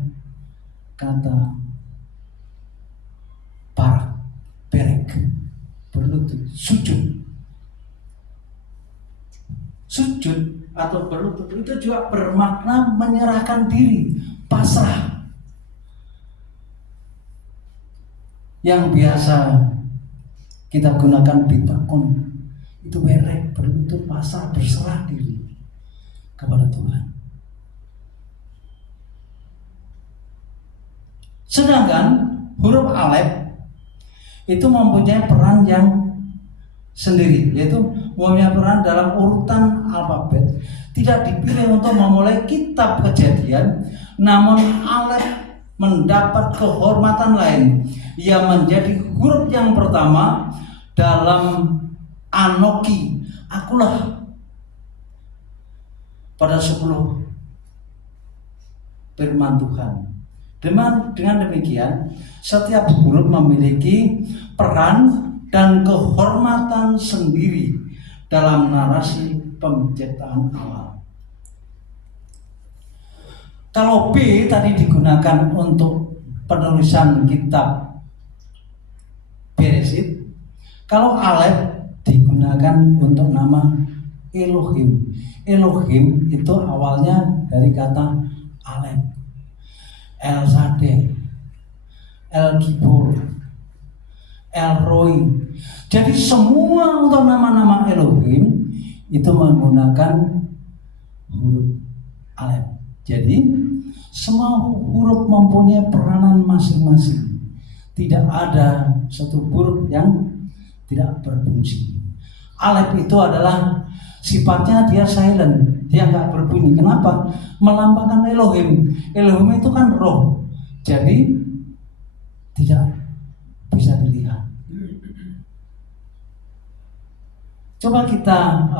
kata barak, berek, berlutut, sujud. Sujud atau berlutut itu juga bermakna menyerahkan diri, pasrah. Yang biasa kita gunakan bitakon itu berek, berlutut, pasrah, berserah diri kepada Tuhan. Sedangkan huruf alef itu mempunyai peran yang sendiri, yaitu mempunyai peran dalam urutan alfabet. Tidak dipilih untuk memulai kitab Kejadian, namun alef mendapat kehormatan lain. Ia menjadi huruf yang pertama dalam Anoki, akulah, pada 10 firman Tuhan. Dengan demikian, setiap huruf memiliki peran dan kehormatan sendiri dalam narasi penciptaan awal. Kalau B tadi digunakan untuk penulisan kitab Bereshit, kalau Alef digunakan untuk nama Elohim. Elohim itu awalnya dari kata Alef, El Shaddai, El Gibor, El Roi. Jadi semua untuk nama-nama Elohim itu menggunakan huruf Alef. Jadi semua huruf mempunyai peranan masing-masing. Tidak ada satu huruf yang tidak berfungsi. Alef itu adalah sifatnya dia silent, dia nggak berbunyi. Kenapa? Melambangkan Elohim. Elohim itu kan roh. Jadi tidak bisa dilihat. Coba kita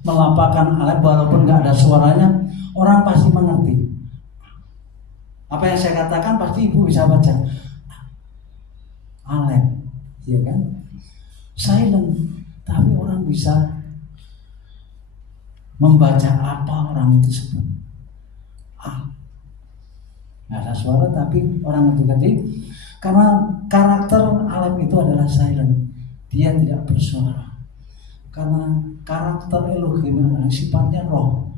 melapakkan Alef walaupun nggak ada suaranya, orang pasti mengerti. Apa yang saya katakan pasti ibu bisa baca. Alef, ya kan? Silent, tapi orang bisa membaca apa orang itu sebut. Nggak ada suara tapi orang itu tadi, karena karakter Alef itu adalah silent, dia tidak bersuara. Karena karakter Elohim sifatnya roh,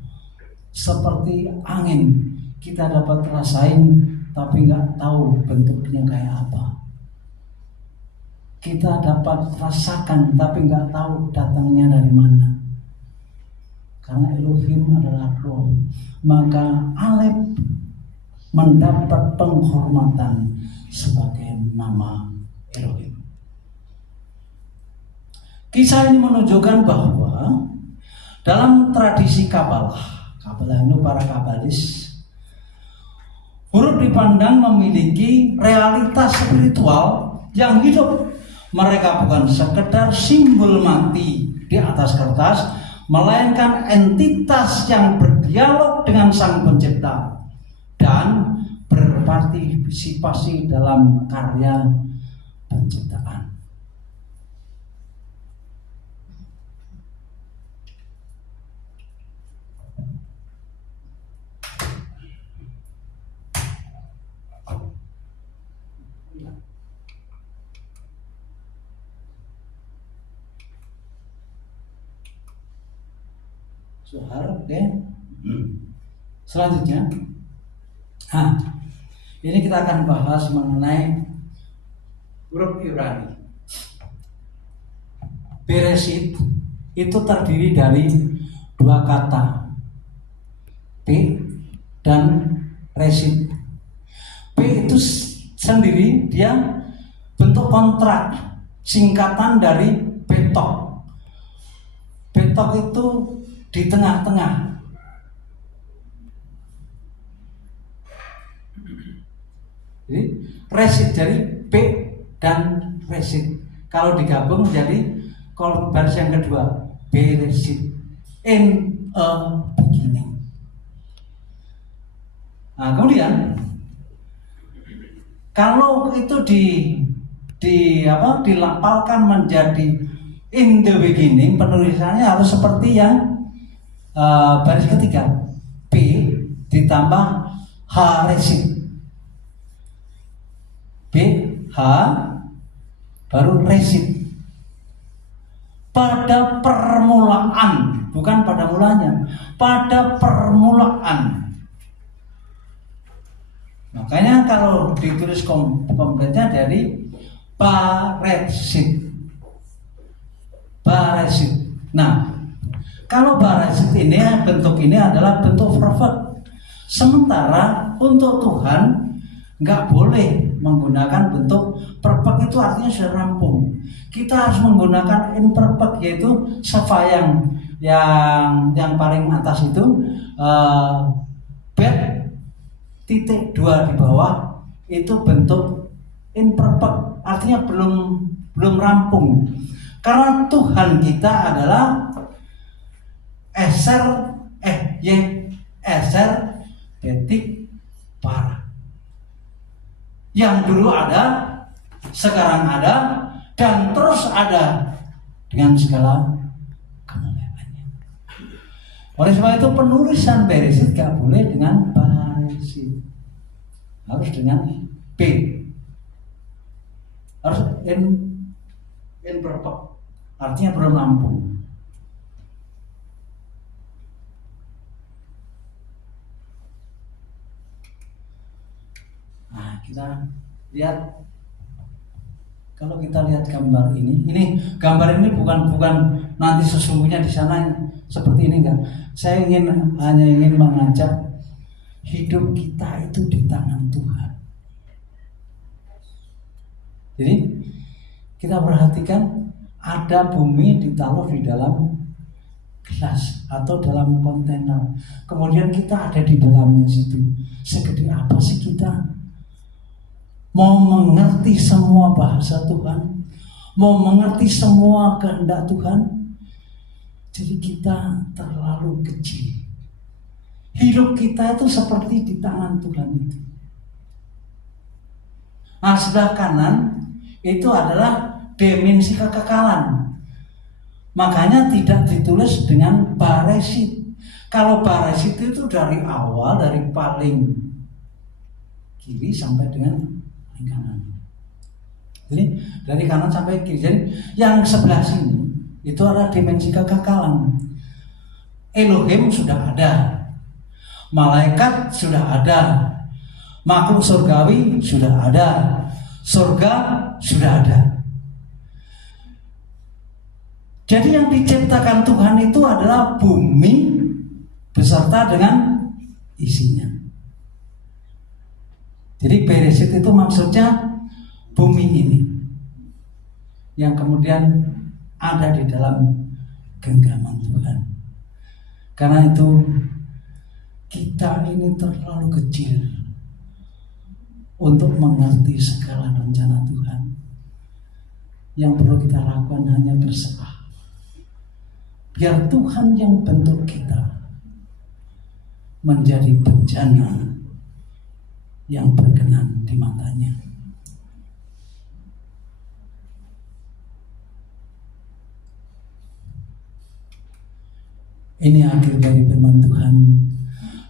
seperti angin, kita dapat rasain tapi nggak tahu bentuknya kayak apa. Kita dapat rasakan tapi nggak tahu datangnya dari mana. Karena Elohim adalah roh, maka Alef mendapat penghormatan sebagai nama Elohim. Kisah ini menunjukkan bahwa dalam tradisi Kabalah itu para kabalis, huruf dipandang memiliki realitas spiritual yang hidup. Mereka bukan sekedar simbol mati di atas kertas, melainkan entitas yang berdialog dengan Sang Pencipta dan berpartisipasi dalam karya penciptaan. Oke. Selanjutnya, ini kita akan bahas mengenai huruf Ibrani. Bereshit itu terdiri dari dua kata, P dan Reshit. P itu sendiri dia bentuk kontrak, singkatan dari Betok. Betok itu di tengah-tengah. Jadi Reshit, jadi P dan Reshit kalau digabung menjadi kolom baris yang kedua, Bereshit, in a beginning. Nah, kemudian kalau itu dilapalkan menjadi in the beginning, penulisannya harus seperti yang baris ketiga, P ditambah H Reshit, B H baru Reshit. Pada permulaan, bukan pada mulanya, pada permulaan. Makanya kalau ditulis kompletnya dari Bereshit. Bereshit. Nah, kalau Bereshit ini bentuk ini adalah bentuk perfect. Sementara untuk Tuhan nggak boleh menggunakan bentuk perfect, itu artinya sudah rampung. Kita harus menggunakan imperfect, yaitu Sheva yang paling atas itu bet titik 2 di bawah itu bentuk imperfect, artinya belum rampung. Karena Tuhan kita adalah eser detik para. Yang dulu ada, sekarang ada, dan terus ada dengan segala kemuliaannya. Oleh sebab itu penulisan Bereshit gak boleh dengan Bereshit, harus dengan B, harus imperfect, artinya belum rampung. Nah, kita lihat, kalau kita lihat gambar ini gambar ini bukan nanti sesungguhnya di sana seperti ini, enggak. Saya hanya ingin mengajak hidup kita itu di tangan Tuhan. Jadi kita perhatikan, ada bumi ditaruh di dalam gelas atau dalam kontainer, kemudian kita ada di dalamnya situ. Segede apa sih kita? mau mengerti semua bahasa Tuhan, mau mengerti semua kehendak Tuhan. Jadi kita terlalu kecil. Hidup kita itu seperti di tangan Tuhan itu. Nah, sebelah kanan itu adalah dimensi kekekalan. Makanya tidak ditulis dengan Baresit. Kalau Baresit itu dari awal, dari paling kiri sampai dengan paling kanan. Jadi dari kanan sampai kiri. Jadi yang sebelah sini itu adalah dimensi kekekalan. Elohim sudah ada, malaikat sudah ada, makhluk surgawi sudah ada, surga sudah ada. Jadi yang diciptakan Tuhan itu adalah bumi beserta dengan isinya. Jadi Beresit itu maksudnya bumi ini yang kemudian ada di dalam genggaman Tuhan. Karena itu kita ini terlalu kecil untuk mengerti segala rencana Tuhan. Yang perlu kita lakukan hanya berserah. Biar Tuhan yang bentuk kita menjadi bejana yang berkenan di matanya. Ini akhir dari firman Tuhan.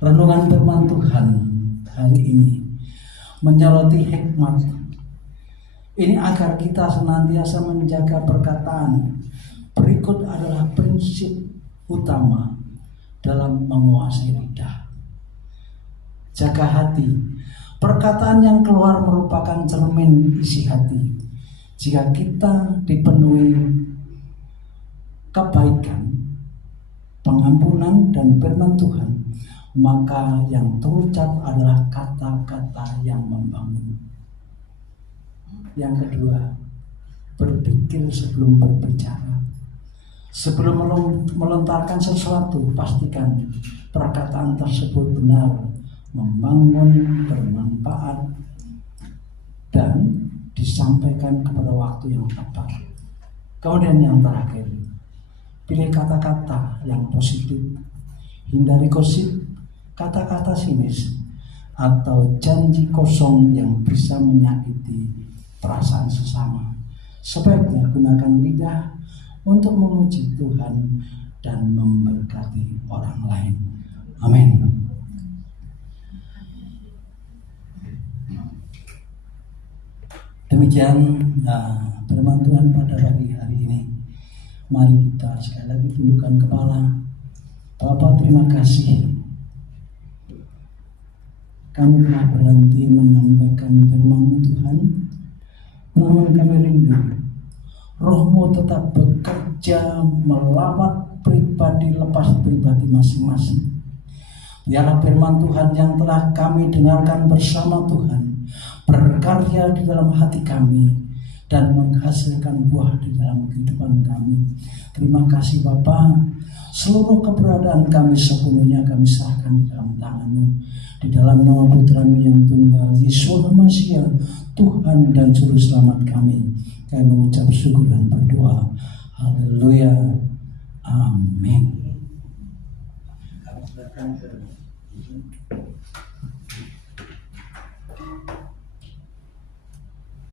Renungan firman Tuhan hari ini menyoroti hikmat. Ini agar kita senantiasa menjaga perkataan. Berikut adalah prinsip utama dalam menguasai lidah. Jaga hati. Perkataan yang keluar merupakan cermin isi hati. Jika kita dipenuhi kebaikan, pengampunan dan firman Tuhan, maka yang terucap adalah kata-kata yang membangun. Yang kedua, berpikir sebelum berbicara. Sebelum melontarkan sesuatu, pastikan perkataan tersebut benar, membangun, bermanfaat, dan disampaikan kepada waktu yang tepat. Kemudian yang terakhir, pilih kata-kata yang positif. Hindari gosip, kata-kata sinis, atau janji kosong yang bisa menyakiti perasaan sesama. Sebaiknya gunakan lidah untuk memuji Tuhan dan memberkati orang lain. Amin. Demikian firman Tuhan pada pagi hari ini. Mari kita sekali lagi tundukkan kepala. Bapa, terima kasih. Kami telah berhenti menyampaikan firman Tuhan, namun kami rindu Roh-Mu tetap bekerja melawat pribadi lepas pribadi masing-masing. Biarlah firman Tuhan yang telah kami dengarkan bersama Tuhan berkarya di dalam hati kami dan menghasilkan buah di dalam kehidupan kami. Terima kasih Bapa. Seluruh keberadaan kami sepenuhnya kami serahkan di dalam tangan-Mu. Di dalam nama Putra-Mu yang tunggal, Yesus Masias, Tuhan dan Juru Selamat kami. Kami mengucap syukur dan berdoa. Haleluya. Amin.